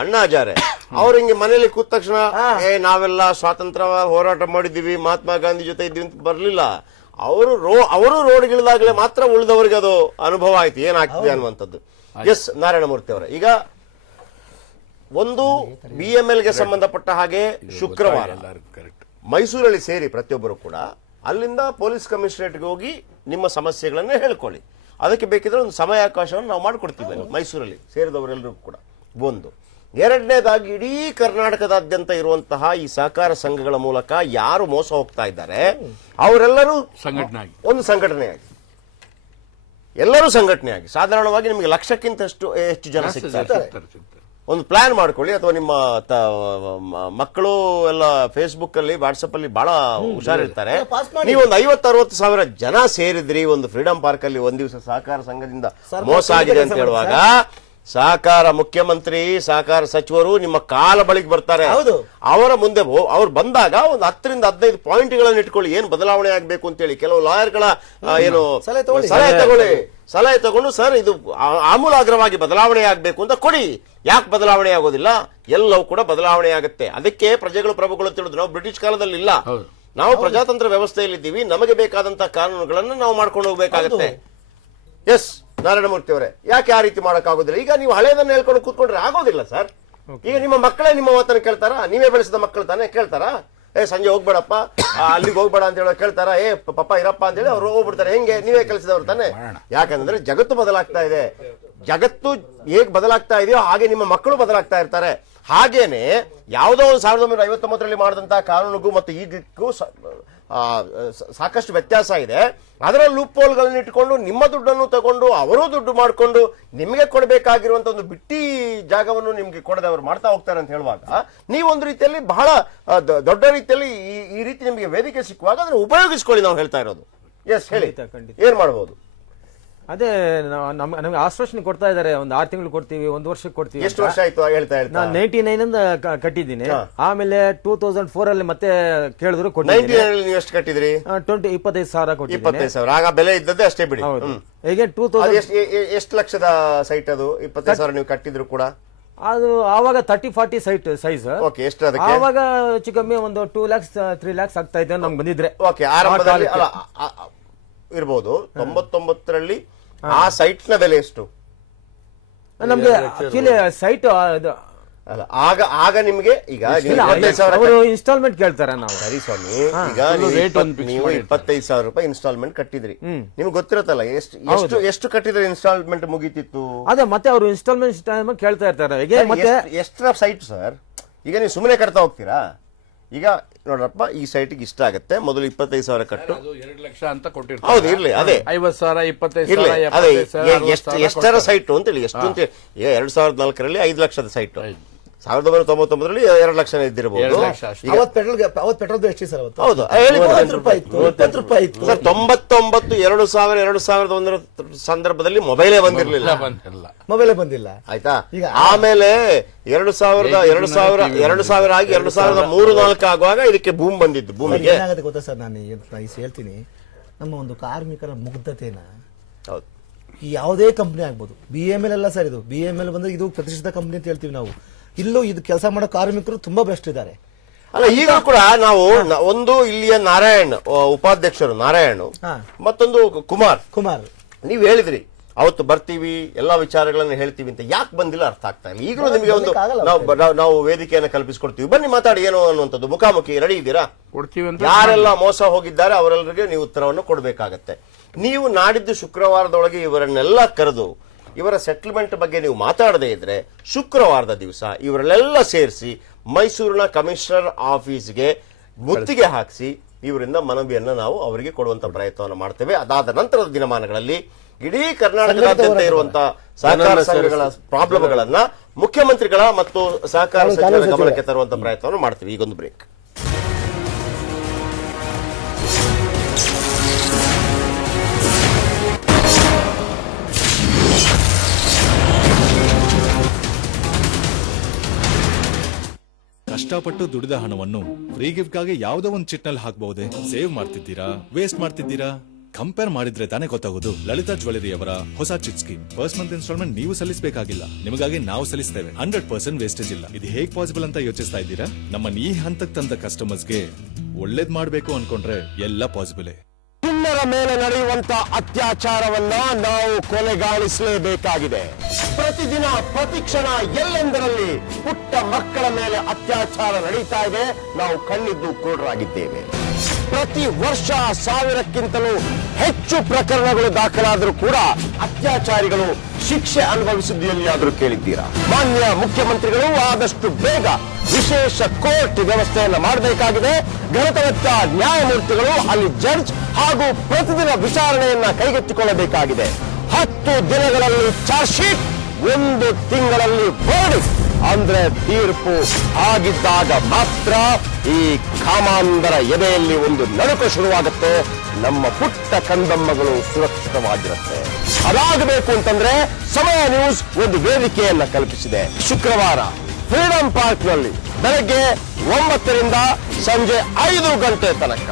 ಅಣ್ಣಾ ಹಜಾರೆ ಅವ್ರು ಹಿಂಗೆ ಮನೇಲಿ ಕೂತ ತಕ್ಷಣ ನಾವೆಲ್ಲ ಸ್ವಾತಂತ್ರ್ಯ ಹೋರಾಟ ಮಾಡಿದೀವಿ, ಮಹಾತ್ಮ ಗಾಂಧಿ ಜೊತೆ ಇದ್ವಿ ಅಂತ ಬರ್ಲಿಲ್ಲ. ಅವರು ರೋಡ್ಗಿಳಿದಾಗಲೇ ಮಾತ್ರ ಉಳಿದವರಿಗೆ ಅದು ಅನುಭವ ಆಯ್ತು ಏನಾಗ್ತಿದೆ ಅನ್ನುವಂಥದ್ದು. ಎಸ್ ನಾರಾಯಣಮೂರ್ತಿ ಅವರ, ಈಗ ಒಂದು BML ಗೆ ಸಂಬಂಧಪಟ್ಟ ಹಾಗೆ ಶುಕ್ರವಾರ ಮೈಸೂರಲ್ಲಿ ಸೇರಿ ಪ್ರತಿಯೊಬ್ಬರು ಕೂಡ ಅಲ್ಲಿಂದ ಪೊಲೀಸ್ ಕಮಿಷನರೇಟ್ಗೆ ಹೋಗಿ ನಿಮ್ಮ ಸಮಸ್ಯೆಗಳನ್ನ ಹೇಳ್ಕೊಳ್ಳಿ. ಅದಕ್ಕೆ ಬೇಕಿದ್ರೆ ಒಂದು ಸಮಯಾವಕಾಶವನ್ನು ನಾವು ಮಾಡಿಕೊಡ್ತೀವಿ ಮೈಸೂರಲ್ಲಿ ಸೇರಿದವರೆಲ್ಲರಿಗೂ ಕೂಡ. ಒಂದು ಎರಡನೇದಾಗಿ, ಇಡೀ ಕರ್ನಾಟಕದಾದ್ಯಂತ ಇರುವಂತಹ ಈ ಸಹಕಾರ ಸಂಘಗಳ ಮೂಲಕ ಯಾರು ಮೋಸ ಹೋಗ್ತಾ ಇದ್ದಾರೆ ಅವರೆಲ್ಲರೂ ಒಂದು ಸಂಘಟನೆಯಾಗಿ, ಎಲ್ಲರೂ ಸಂಘಟನೆಯಾಗಿ, ಸಾಧಾರಣವಾಗಿ ನಿಮಗೆ ಲಕ್ಷಕ್ಕಿಂತ ಹೆಚ್ಚು ಜನ ಸಿಗ್ತಾರೆ. ಒಂದು ಪ್ಲಾನ್ ಮಾಡ್ಕೊಳ್ಳಿ, ಅಥವಾ ನಿಮ್ಮ ಮಕ್ಕಳು ಎಲ್ಲ ಫೇಸ್ಬುಕ್ ಅಲ್ಲಿ ವಾಟ್ಸಪ್ ಅಲ್ಲಿ ಬಹಳ ಹುಷಾರಿರ್ತಾರೆ. ನೀವೊಂದು 50-60 ಸಾವಿರ ಜನ ಸೇರಿದ್ರಿ ಒಂದು ಫ್ರೀಡಂ ಪಾರ್ಕ್ ಅಲ್ಲಿ ಒಂದ್ ದಿವಸ ಸಹಕಾರ ಸಂಘದಿಂದ ಮೋಸ ಆಗಿದೆ ಅಂತ ಹೇಳುವಾಗ, ಸಹಕಾರ ಮುಖ್ಯಮಂತ್ರಿ, ಸಹಕಾರ ಸಚಿವರು ನಿಮ್ಮ ಕಾಲ ಬಳಿಗೆ ಬರ್ತಾರೆ. ಅವರ ಮುಂದೆ ಅವ್ರು ಬಂದಾಗ ಒಂದು 10ರಿಂದ 15 ಪಾಯಿಂಟ್ಗಳನ್ನು ಇಟ್ಕೊಳ್ಳಿ, ಏನ್ ಬದಲಾವಣೆ ಆಗ್ಬೇಕು ಅಂತೇಳಿ. ಕೆಲವು ಲಾಯರ್ಗಳ ಏನು ಸಲಹೆ ತಗೊಂಡು, ಸರ್ ಇದು ಆಮೂಲಾಗ್ರವಾಗಿ ಬದಲಾವಣೆ ಆಗ್ಬೇಕು ಅಂತ ಕೊಡಿ. ಯಾಕೆ ಬದಲಾವಣೆ ಆಗೋದಿಲ್ಲ? ಎಲ್ಲವೂ ಕೂಡ ಬದಲಾವಣೆ ಆಗುತ್ತೆ. ಅದಕ್ಕೆ ಪ್ರಜೆಗಳು ಪ್ರಭುಗಳು ಅಂತ ಹೇಳುದು. ನಾವು ಬ್ರಿಟಿಷ್ ಕಾಲದಲ್ಲಿ ಇಲ್ಲ, ನಾವು ಪ್ರಜಾತಂತ್ರ ವ್ಯವಸ್ಥೆಯಲ್ಲಿದ್ದೀವಿ. ನಮಗೆ ಬೇಕಾದಂತಹ ಕಾನೂನುಗಳನ್ನು ನಾವು ಮಾಡ್ಕೊಂಡು ಹೋಗ್ಬೇಕಾಗತ್ತೆ. ಎಸ್ ನಾರಾಯಣಮೂರ್ತಿ ಅವರೇ, ಯಾಕೆ ಆ ರೀತಿ ಮಾಡಕ್ಕಾಗೋದಿಲ್ಲ? ಈಗ ನೀವು ಹಳೆಯದನ್ನ ಹೇಳ್ಕೊಂಡು ಕೂತ್ಕೊಂಡ್ರೆ ಆಗೋದಿಲ್ಲ ಸರ್. ಈಗ ನಿಮ್ಮ ಮಕ್ಕಳೇ ನಿಮ್ಮ ಮಾತನ್ನು ಕೇಳ್ತಾರಾ? ನೀವೇ ಬೆಳೆಸಿದ ಮಕ್ಕಳು ತಾನೇ ಕೇಳ್ತಾರಾ? ಸಂಜೆ ಹೋಗ್ಬೇಡಪ್ಪ, ಅಲ್ಲಿಗೆ ಹೋಗ್ಬೇಡ ಅಂತ ಹೇಳೋ ಕೇಳ್ತಾರ? ಪಪ್ಪ ಇರಪ್ಪ ಅಂತ ಹೇಳಿ ಅವ್ರು ಹೋಗ್ಬಿಡ್ತಾರೆ. ಹೆಂಗೆ? ನೀವೇ ಕಲಿಸಿದವ್ರು ತಾನೆ. ಯಾಕಂದ್ರೆ ಜಗತ್ತು ಬದಲಾಗ್ತಾ ಇದೆ. ಜಗತ್ತು ಹೇಗ್ ಬದಲಾಗ್ತಾ ಇದೆಯೋ ಹಾಗೆ ನಿಮ್ಮ ಮಕ್ಕಳು ಬದಲಾಗ್ತಾ ಇರ್ತಾರೆ. ಹಾಗೇನೆ ಯಾವುದೋ ಒಂದು 1959ರಲ್ಲಿ ಮಾಡಿದಂತಹ ಕಾನೂನಿಗೂ ಮತ್ತು ಈಗಕ್ಕೂ ಸಾಕಷ್ಟು ವ್ಯತ್ಯಾಸ ಇದೆ. ಅದರ ಲೂಪ್ ಹೋಲ್ಗಳನ್ನ ಇಟ್ಕೊಂಡು ನಿಮ್ಮ ದುಡ್ಡನ್ನು ತಗೊಂಡು ಅವರು ದುಡ್ಡು ಮಾಡಿಕೊಂಡು ನಿಮಗೆ ಕೊಡಬೇಕಾಗಿರುವಂತ ಒಂದು ಬಿಟ್ಟಿ ಜಾಗವನ್ನು ನಿಮ್ಗೆ ಕೊಡದೆ ಅವರು ಮಾಡ್ತಾ ಹೋಗ್ತಾರೆ ಅಂತ ಹೇಳುವಾಗ, ನೀವೊಂದು ರೀತಿಯಲ್ಲಿ ಬಹಳ ದೊಡ್ಡ ರೀತಿಯಲ್ಲಿ ಈ ರೀತಿ ನಿಮಗೆ ವೇದಿಕೆ ಸಿಕ್ಕುವಾಗ ಅದನ್ನು ಉಪಯೋಗಿಸ್ಕೊಳ್ಳಿ. ನಾವು ಹೇಳ್ತಾ ಇರೋದು ಎಸ್ ಹೇಳಿ, ಏನ್ ಮಾಡಬಹುದು? ಅದೇ ನಮ್ಗೆ ಆಶ್ವಾಸನೆ ಕೊಡ್ತಾ ಇದಾರೆ, ಒಂದು 6 ತಿಂಗಳು ಕೊಡ್ತೀವಿ, 1 ವರ್ಷಕ್ಕೆ ಕೊಡ್ತೀವಿ. ಎಷ್ಟು ವರ್ಷ ಆಯ್ತು ಹೇಳ್ತಾ ಇರ್ತಾರೆ? ನಾನು 99 ಕಟ್ಟಿದ್ದೀನಿ. ಆಮೇಲೆ 2004 ಮತ್ತೆ ಕೇಳಿದ್ರು ಕೊಟ್ಟಿದ್ದೀನಿ. ನೀವು ಎಷ್ಟು ಕಟ್ಟಿದ್ರಿ? 25,000 ಕೊಟ್ಟಿದ್ದೀನಿ. 25,000 ಆಗ ಬೆಲೆ ಇದ್ದದ್ದೇ ಅಷ್ಟೇ ಬಿಡಿ. ಈಗ ಎಷ್ಟು ಲಕ್ಷದ ಸೈಟ್ ಅದು? 25,000 ನೀವು ಕಟ್ಟಿದ್ರು ಕೂಡ ಅದು ಆವಾಗ 30-40 ಸೈಜ್. ಓಕೆ, ಎಷ್ಟು ಅದಕ್ಕೆ? ಆವಾಗ ಹೆಚ್ಚು ಕಮ್ಮಿ ಒಂದು 2 lakhs 3 lakhs ಆಗ್ತಾ ಇದೆ ನಮ್ಗೆ ಬಂದಿದ್ರೆ. ಓಕೆ, ಆರಂಭದಲ್ಲಿ ಇರ್ಬೋದು. 99ರಲ್ಲಿ ಆ ಸೈಟ್ ನ ಬೆಲೆ ಎಷ್ಟು? ನಮ್ಗೆ ಆಕ್ಚುಲಿ ಸೈಟ್ ಅಲ್ಲ, ಆಗ ನಿಮ್ಗೆ ಈಗ ಅವರು ಇನ್ಸ್ಟಾಲ್ಮೆಂಟ್ ಕೇಳ್ತಾರೆ. ನಾವು ಸರಿ ಸ್ವಾಮಿ, ಈಗ ನೀವು 25,000 ರೂಪಾಯಿ ಇನ್ಸ್ಟಾಲ್ಮೆಂಟ್ ಕಟ್ಟಿದ್ರಿ. ನಿಮ್ಗೆ ಗೊತ್ತಿರತ್ತಲ್ಲ ಎಷ್ಟು ಕಟ್ಟಿದ್ರೆ ಇನ್ಸ್ಟಾಲ್ಮೆಂಟ್ ಮುಗೀತಿತ್ತು? ಅದೇ ಮತ್ತೆ ಅವರು ಇನ್ಸ್ಟಾಲ್ಮೆಂಟ್ ಕೇಳ್ತಾ ಇರ್ತಾರೆ. ಮತ್ತೆ ಎಷ್ಟು ಸೈಟ್ ಸರ್? ಈಗ ನೀವು ಸುಮ್ಮನೆ ಕಟ್ತಾ ಹೋಗ್ತೀರಾ? ಈಗ ನೋಡ್ರಪ್ಪ ಈ ಸೈಟ್ಗೆ ಇಷ್ಟ ಆಗುತ್ತೆ, ಮೊದಲು 25,000 ಕಟ್ಟು. ಅದು 2 ಲಕ್ಷ ಅಂತ ಕೊಟ್ಟಿರ್ತಾರೆ. ಹೌದು, ಇರ್ಲಿ, ಅದೇ 50,000, 25,000, ಇರ್ಲಿ, ಅದೇ 75,000, ಎಷ್ಟರ ಸೈಟು ಅಂತೇಳಿ, ಎಷ್ಟು ಅಂತ 2004ರಲ್ಲಿ 5 ಲಕ್ಷದ ಸೈಟು, 1999ರಲ್ಲಿ 2 ಲಕ್ಷ ಇದ್ದಿರಬಹುದು. 2 ಲಕ್ಷ ಅಷ್ಟೇ. ಅವತ್ತು ಪೆಟ್ರೋಲ್ ಎಷ್ಟು ಸರ್? ಅವತ್ತು ಹೌದು, ಹೇಳಿ 20 ರೂಪಾಯಿ ಇತ್ತು, 20 ರೂಪಾಯಿ ಇತ್ತು ಸರ್. 99, 2001 ಸಂದರ್ಭದಲ್ಲಿ ಮೊಬೈಲೇ ಬಂದಿರಲಿಲ್ಲ, ಮೊಬೈಲೇ ಬಂದಿಲ್ಲ. ಆಯ್ತಾ? ಈಗ ಆಮೇಲೆ 2000 ಆಗಿ 2003-4 ಆಗುವಾಗ ಇದಕ್ಕೆ ಭೂಮಿ ಬಂದಿದ್ದು. ಭೂಮಿಗೆ ಏನಾಗುತ್ತೆ ಗೊತ್ತಾ ಸರ್, ನಾನು ಹೇಳ್ತೀನಿ, ನಮ್ಮ ಒಂದು ಕಾರ್ಮಿಕರ ಮುಗ್ಧತೆನ, ಹೌದು, ಯಾವುದೇ ಕಂಪ್ನಿ ಆಗ್ಬೋದು, BML ಅಲ್ಲ ಸರ್, ಇದು BML ಬಂದ್ರೆ ಇದು ಪ್ರತಿಷ್ಠಿತ ಕಂಪ್ನಿ ಅಂತ ಹೇಳ್ತೀವಿ ನಾವು. ಇಲ್ಲೂ ಇದು ಕೆಲಸ ಮಾಡೋ ಕಾರ್ಮಿಕರು ತುಂಬಾ ಬೆಸ್ಟ್ ಇದ್ದಾರೆ. ಅಲ್ಲ, ಈಗ ಕೂಡ ನಾವು ಒಂದು ಇಲ್ಲಿಯ ನಾರಾಯಣ್ ಉಪಾಧ್ಯಕ್ಷರು ನಾರಾಯಣ್, ಮತ್ತೊಂದು ಕುಮಾರ್, ನೀವ್ ಹೇಳಿದ್ರಿ ಅವತ್ತು ಬರ್ತೀವಿ ಎಲ್ಲಾ ವಿಚಾರಗಳನ್ನ ಹೇಳ್ತೀವಿ ಅಂತ, ಯಾಕೆ ಬಂದಿಲ್ಲ ಅರ್ಥ ಆಗ್ತಾ ಇಲ್ಲ. ಈಗಲೂ ನಿಮಗೆ ಒಂದು ನಾವು ವೇದಿಕೆಯನ್ನು ಕಲ್ಪಿಸಿಕೊಡ್ತೀವಿ, ಬನ್ನಿ ಮಾತಾಡಿ ಏನು ಅನ್ನುವಂಥದ್ದು. ಮುಖಾಮುಖಿ ರೆಡಿ ಇದ್ದೀರಾ? ಯಾರೆಲ್ಲ ಮೋಸ ಹೋಗಿದ್ದಾರೆ ಅವರೆಲ್ಲರಿಗೆ ನೀವು ಉತ್ತರವನ್ನು ಕೊಡಬೇಕಾಗತ್ತೆ. ನೀವು ನಾಡಿದ್ದು ಶುಕ್ರವಾರದೊಳಗೆ ಇವರನ್ನೆಲ್ಲ ಕರೆದು ಇವರ ಸೆಟಲ್ಮೆಂಟ್ ಬಗ್ಗೆ ನೀವು ಮಾತಾಡದೇ ಇದ್ರೆ, ಶುಕ್ರವಾರದ ದಿವಸ ಇವರನ್ನೆಲ್ಲ ಸೇರಿಸಿ ಮೈಸೂರಿನ ಕಮಿಷನರ್ ಆಫೀಸ್ಗೆ ಮುತ್ತಿಗೆ ಹಾಕಿಸಿ ಇವರಿಂದ ಮನವಿಯನ್ನ ನಾವು ಅವರಿಗೆ ಕೊಡುವಂತ ಪ್ರಯತ್ನವನ್ನು ಮಾಡ್ತೇವೆ. ಅದಾದ ನಂತರದ ದಿನಮಾನಗಳಲ್ಲಿ ಇಡೀ ಕರ್ನಾಟಕದಾದ್ಯಂತ ಇರುವಂತಹ ಸಹಕಾರ ಸಂಘಗಳ ಪ್ರಾಬ್ಲಮ್ಗಳನ್ನ ಮುಖ್ಯಮಂತ್ರಿಗಳ ಮತ್ತು ಸಹಕಾರ ಸಚಿವರ ಗಮನಕ್ಕೆ ತರುವಂತ ಪ್ರಯತ್ನವನ್ನು ಮಾಡ್ತೀವಿ. ಈಗೊಂದು ಬ್ರೇಕ್. ಕಷ್ಟಪಟ್ಟು ದುಡಿದ ಹಣವನ್ನು ಫ್ರೀ ಗಿಫ್ಟ್ಗಾಗಿ ಯಾವುದೋ ಒಂದು ಚಿಟ್ನಲ್ಲಿ ಹಾಕಬಹುದೇ? ಸೇವ್ ಮಾಡ್ತಿದ್ದೀರಾ, ವೇಸ್ಟ್ ಮಾಡ್ತಿದ್ದೀರಾ? ಕಂಪೇರ್ ಮಾಡಿದ್ರೆ ತಾನೇ ಗೊತ್ತಾಗೋದು. ಲಲಿತಾ ಜ್ಯುವೆಲರಿ ಅವರ ಹೊಸ chit scheme. First month instalment ನೀವು ಸಲ್ಲಿಸಬೇಕಾಗಿಲ್ಲ, ನಿಮಗಾಗಿ ನಾವು ಸಲ್ಲಿಸ್ತೇವೆ. 100% ವೇಸ್ಟೇಜ್ ಇಲ್ಲ. ಇದು ಹೇಗ್ ಪಾಸಿಬಲ್ ಅಂತ ಯೋಚಿಸ್ತಾ ಇದ್ದೀರಾ? ನಮ್ಮನ್ನ ಈ ಹಂತಕ್ಕೆ ತಂದ ಕಸ್ಟಮರ್ಸ್ಗೆ ಒಳ್ಳೇದ್ ಮಾಡ್ಬೇಕು ಅನ್ಕೊಂಡ್ರೆ ಎಲ್ಲ ಪಾಸಿಬಲ್. ಹೆಣ್ಣರ ಮೇಲೆ ನಡೆಯುವಂತ ಅತ್ಯಾಚಾರವನ್ನ ನಾವು ಕೊನೆಗಾಣಿಸಲೇಬೇಕಾಗಿದೆ. ಪ್ರತಿದಿನ ಪ್ರತಿಕ್ಷಣ ಎಲ್ಲೆಂದರಲ್ಲಿ ಪುಟ್ಟ ಮಕ್ಕಳ ಮೇಲೆ ಅತ್ಯಾಚಾರ ನಡೀತಾ ಇದೆ. ನಾವು ಕಣ್ಣಿದ್ದು ಕುರುಡರಾಗಿದ್ದೇವೆ. ಪ್ರತಿ ವರ್ಷ 1000ಕ್ಕಿಂತಲೂ ಹೆಚ್ಚು ಪ್ರಕರಣಗಳು ದಾಖಲಾದರೂ ಕೂಡ ಅತ್ಯಾಚಾರಿಗಳು ಶಿಕ್ಷೆ ಅನುಭವಿಸಿದ್ದು ಎಲ್ಲಿಯಾದರೂ ಕೇಳಿದ್ದೀರಾ? ಮಾನ್ಯ ಮುಖ್ಯಮಂತ್ರಿಗಳು ಆದಷ್ಟು ಬೇಗ ವಿಶೇಷ ಕೋರ್ಟ್ ವ್ಯವಸ್ಥೆಯನ್ನ ಮಾಡಬೇಕಾಗಿದೆ. ಘನತವೆತ್ತ ನ್ಯಾಯಮೂರ್ತಿಗಳು ಅಲ್ಲಿ ಜಡ್ಜ್ ಹಾಗೂ ಪ್ರತಿದಿನ ವಿಚಾರಣೆಯನ್ನ ಕೈಗೆತ್ತಿಕೊಳ್ಳಬೇಕಾಗಿದೆ. 10 ದಿನಗಳಲ್ಲಿ ಚಾರ್ಜ್ ಶೀಟ್, 1 ತಿಂಗಳಲ್ಲಿ ವರ್ಡಿಕ್ಟ್. ಅಂದ್ರೆ ತೀರ್ಪು ಆಗಿದ್ದಾಗ ಮಾತ್ರ ಈ ಕಾಮಾಂಧರ ಎದೆಯಲ್ಲಿ ಒಂದು ನಡುಕ ಶುರುವಾಗುತ್ತೆ. ನಮ್ಮ ಪುಟ್ಟ ಕಂದಮ್ಮಗಳು ಸುರಕ್ಷಿತವಾಗಿರುತ್ತೆ. ಅದಾಗಬೇಕು ಅಂತಂದ್ರೆ ಸಮಯ ನ್ಯೂಸ್ ಒಂದು ವೇದಿಕೆಯನ್ನ ಕಲ್ಪಿಸಿದೆ. ಶುಕ್ರವಾರ ಫ್ರೀಡಂ ಪಾರ್ಕ್ ನಲ್ಲಿ ಬೆಳಗ್ಗೆ 9ರಿಂದ ಸಂಜೆ 5 ಗಂಟೆ ತನಕ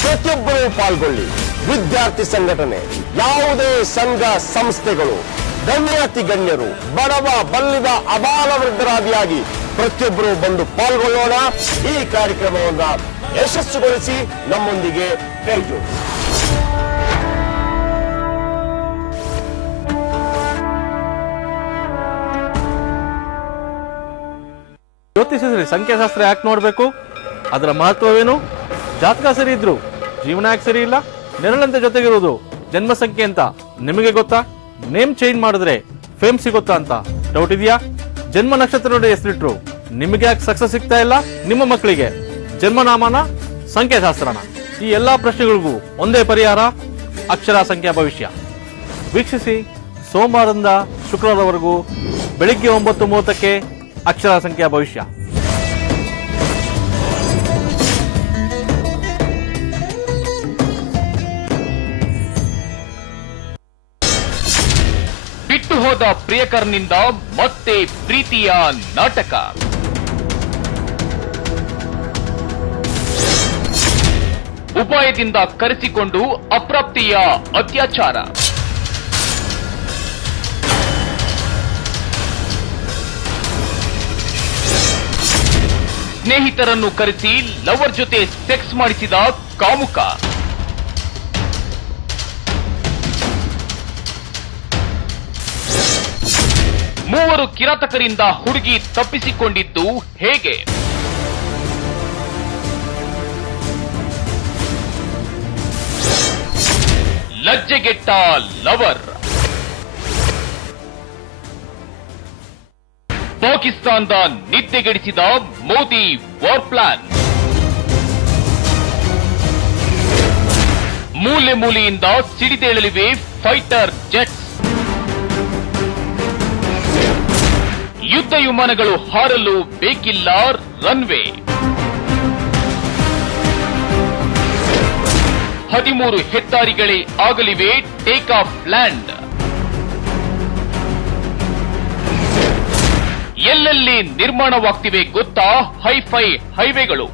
ಪ್ರತಿಯೊಬ್ಬರೂ ಪಾಲ್ಗೊಳ್ಳಿ. ವಿದ್ಯಾರ್ಥಿ ಸಂಘಟನೆ, ಯಾವುದೇ ಸಂಘ ಸಂಸ್ಥೆಗಳು, ಗಣ್ಯಾತಿ ಗಣ್ಯರು, ಬಡವ ಬಲ್ಲಿದ ಅಬಾಲ ವೃದ್ಧರಾದಿಯಾಗಿ ಪ್ರತಿಯೊಬ್ಬರು ಬಂದು ಪಾಲ್ಗೊಳ್ಳೋಣ. ಈ ಕಾರ್ಯಕ್ರಮವನ್ನ ಯಶಸ್ಸುಗೊಳಿಸಿ ನಮ್ಮೊಂದಿಗೆ ಕೈ ಜೋಡಿಸಿ. ಜ್ಯೋತಿಷದಲ್ಲಿ ಸಂಖ್ಯಾಶಾಸ್ತ್ರ ಯಾಕೆ ನೋಡ್ಬೇಕು? ಅದರ ಮಹತ್ವವೇನು? ಜಾತಕ ಸರಿ ಇದ್ರು ಜೀವನ ಯಾಕೆ ಸರಿ ಇಲ್ಲ? ನೆರಳಂತೆ ಜೊತೆಗಿರುವುದು ಜನ್ಮ ಸಂಖ್ಯೆ ಅಂತ ನಿಮಗೆ ಗೊತ್ತಾ? ನೇಮ್ ಚೇಂಜ್ ಮಾಡಿದ್ರೆ ಫೇಮ್ ಸಿಗುತ್ತಾ ಅಂತ ಡೌಟ್ ಇದೆಯಾ? ಜನ್ಮ ನಕ್ಷತ್ರ ನೋಡಿ ಹೆಸರಿಟ್ರು ನಿಮಗೆ ಯಾಕೆ ಸಕ್ಸಸ್ ಸಿಗ್ತಾ ಇಲ್ಲ? ನಿಮ್ಮ ಮಕ್ಕಳಿಗೆ ಜನ್ಮನಾಮನ, ಸಂಖ್ಯಾಶಾಸ್ತ್ರನ? ಈ ಎಲ್ಲಾ ಪ್ರಶ್ನೆಗಳಿಗೂ ಒಂದೇ ಪರಿಹಾರ, ಅಕ್ಷರ ಸಂಖ್ಯಾ ಭವಿಷ್ಯ. ವೀಕ್ಷಿಸಿ ಸೋಮವಾರದಿಂದ ಶುಕ್ರವಾರವರೆಗೂ ಬೆಳಿಗ್ಗೆ 9:30ಕ್ಕೆ ಅಕ್ಷರ ಸಂಖ್ಯಾ ಭವಿಷ್ಯ. ಬಿಟ್ಟು ಹೋದ ಪ್ರಿಯಕರನಿಂದ ಮತ್ತೆ ಪ್ರೀತಿಯ ನಾಟಕ. ಉಪಾಯದಿಂದ ಕರೆಸಿಕೊಂಡು ಅಪ್ರಾಪ್ತಿಯ ಅತ್ಯಾಚಾರ. ಸ್ನೇಹಿತರನ್ನು ಕರೆಸಿ ಲವರ್ ಜೊತೆ ಸೆಕ್ಸ್ ಮಾಡಿಸಿದ ಕಾಮುಕ. ಮೂವರು ಕಿರಾತಕರಿಂದ ಹುಡುಗಿ ತಪ್ಪಿಸಿಕೊಂಡಿದ್ದು ಹೇಗೆ? ಲಜ್ಜೆಗೆಟ್ಟ ಲವರ್. ಪಾಕಿಸ್ತಾನದ ನಿದ್ದೆಗೆಡಿಸಿದ ಮೋದಿ ವಾರ್ ಪ್ಲಾನ್. ಮೂಲೆ ಮೂಲೆಯಿಂದ ಸಿಡಿದೇಳಲಿವೆ ಫೈಟರ್ ಜೆಟ್ಸ್. ಯುದ್ಧ ವಿಮಾನಗಳು ಹಾರಲು ಬೇಕಿಲ್ಲ ರನ್ವೇ. 13 ಹೆದ್ದಾರಿಗಳೇ ಆಗಲಿವೆ ಟೇಕ್ ಆಫ್ ಲ್ಯಾಂಡ್. ಎಲ್ಲೆಲ್ಲಿ ನಿರ್ಮಾಣವಾಗ್ತಿವೆ ಗೊತ್ತಾ ಹೈಫೈ ಹೈವೇಗಳು.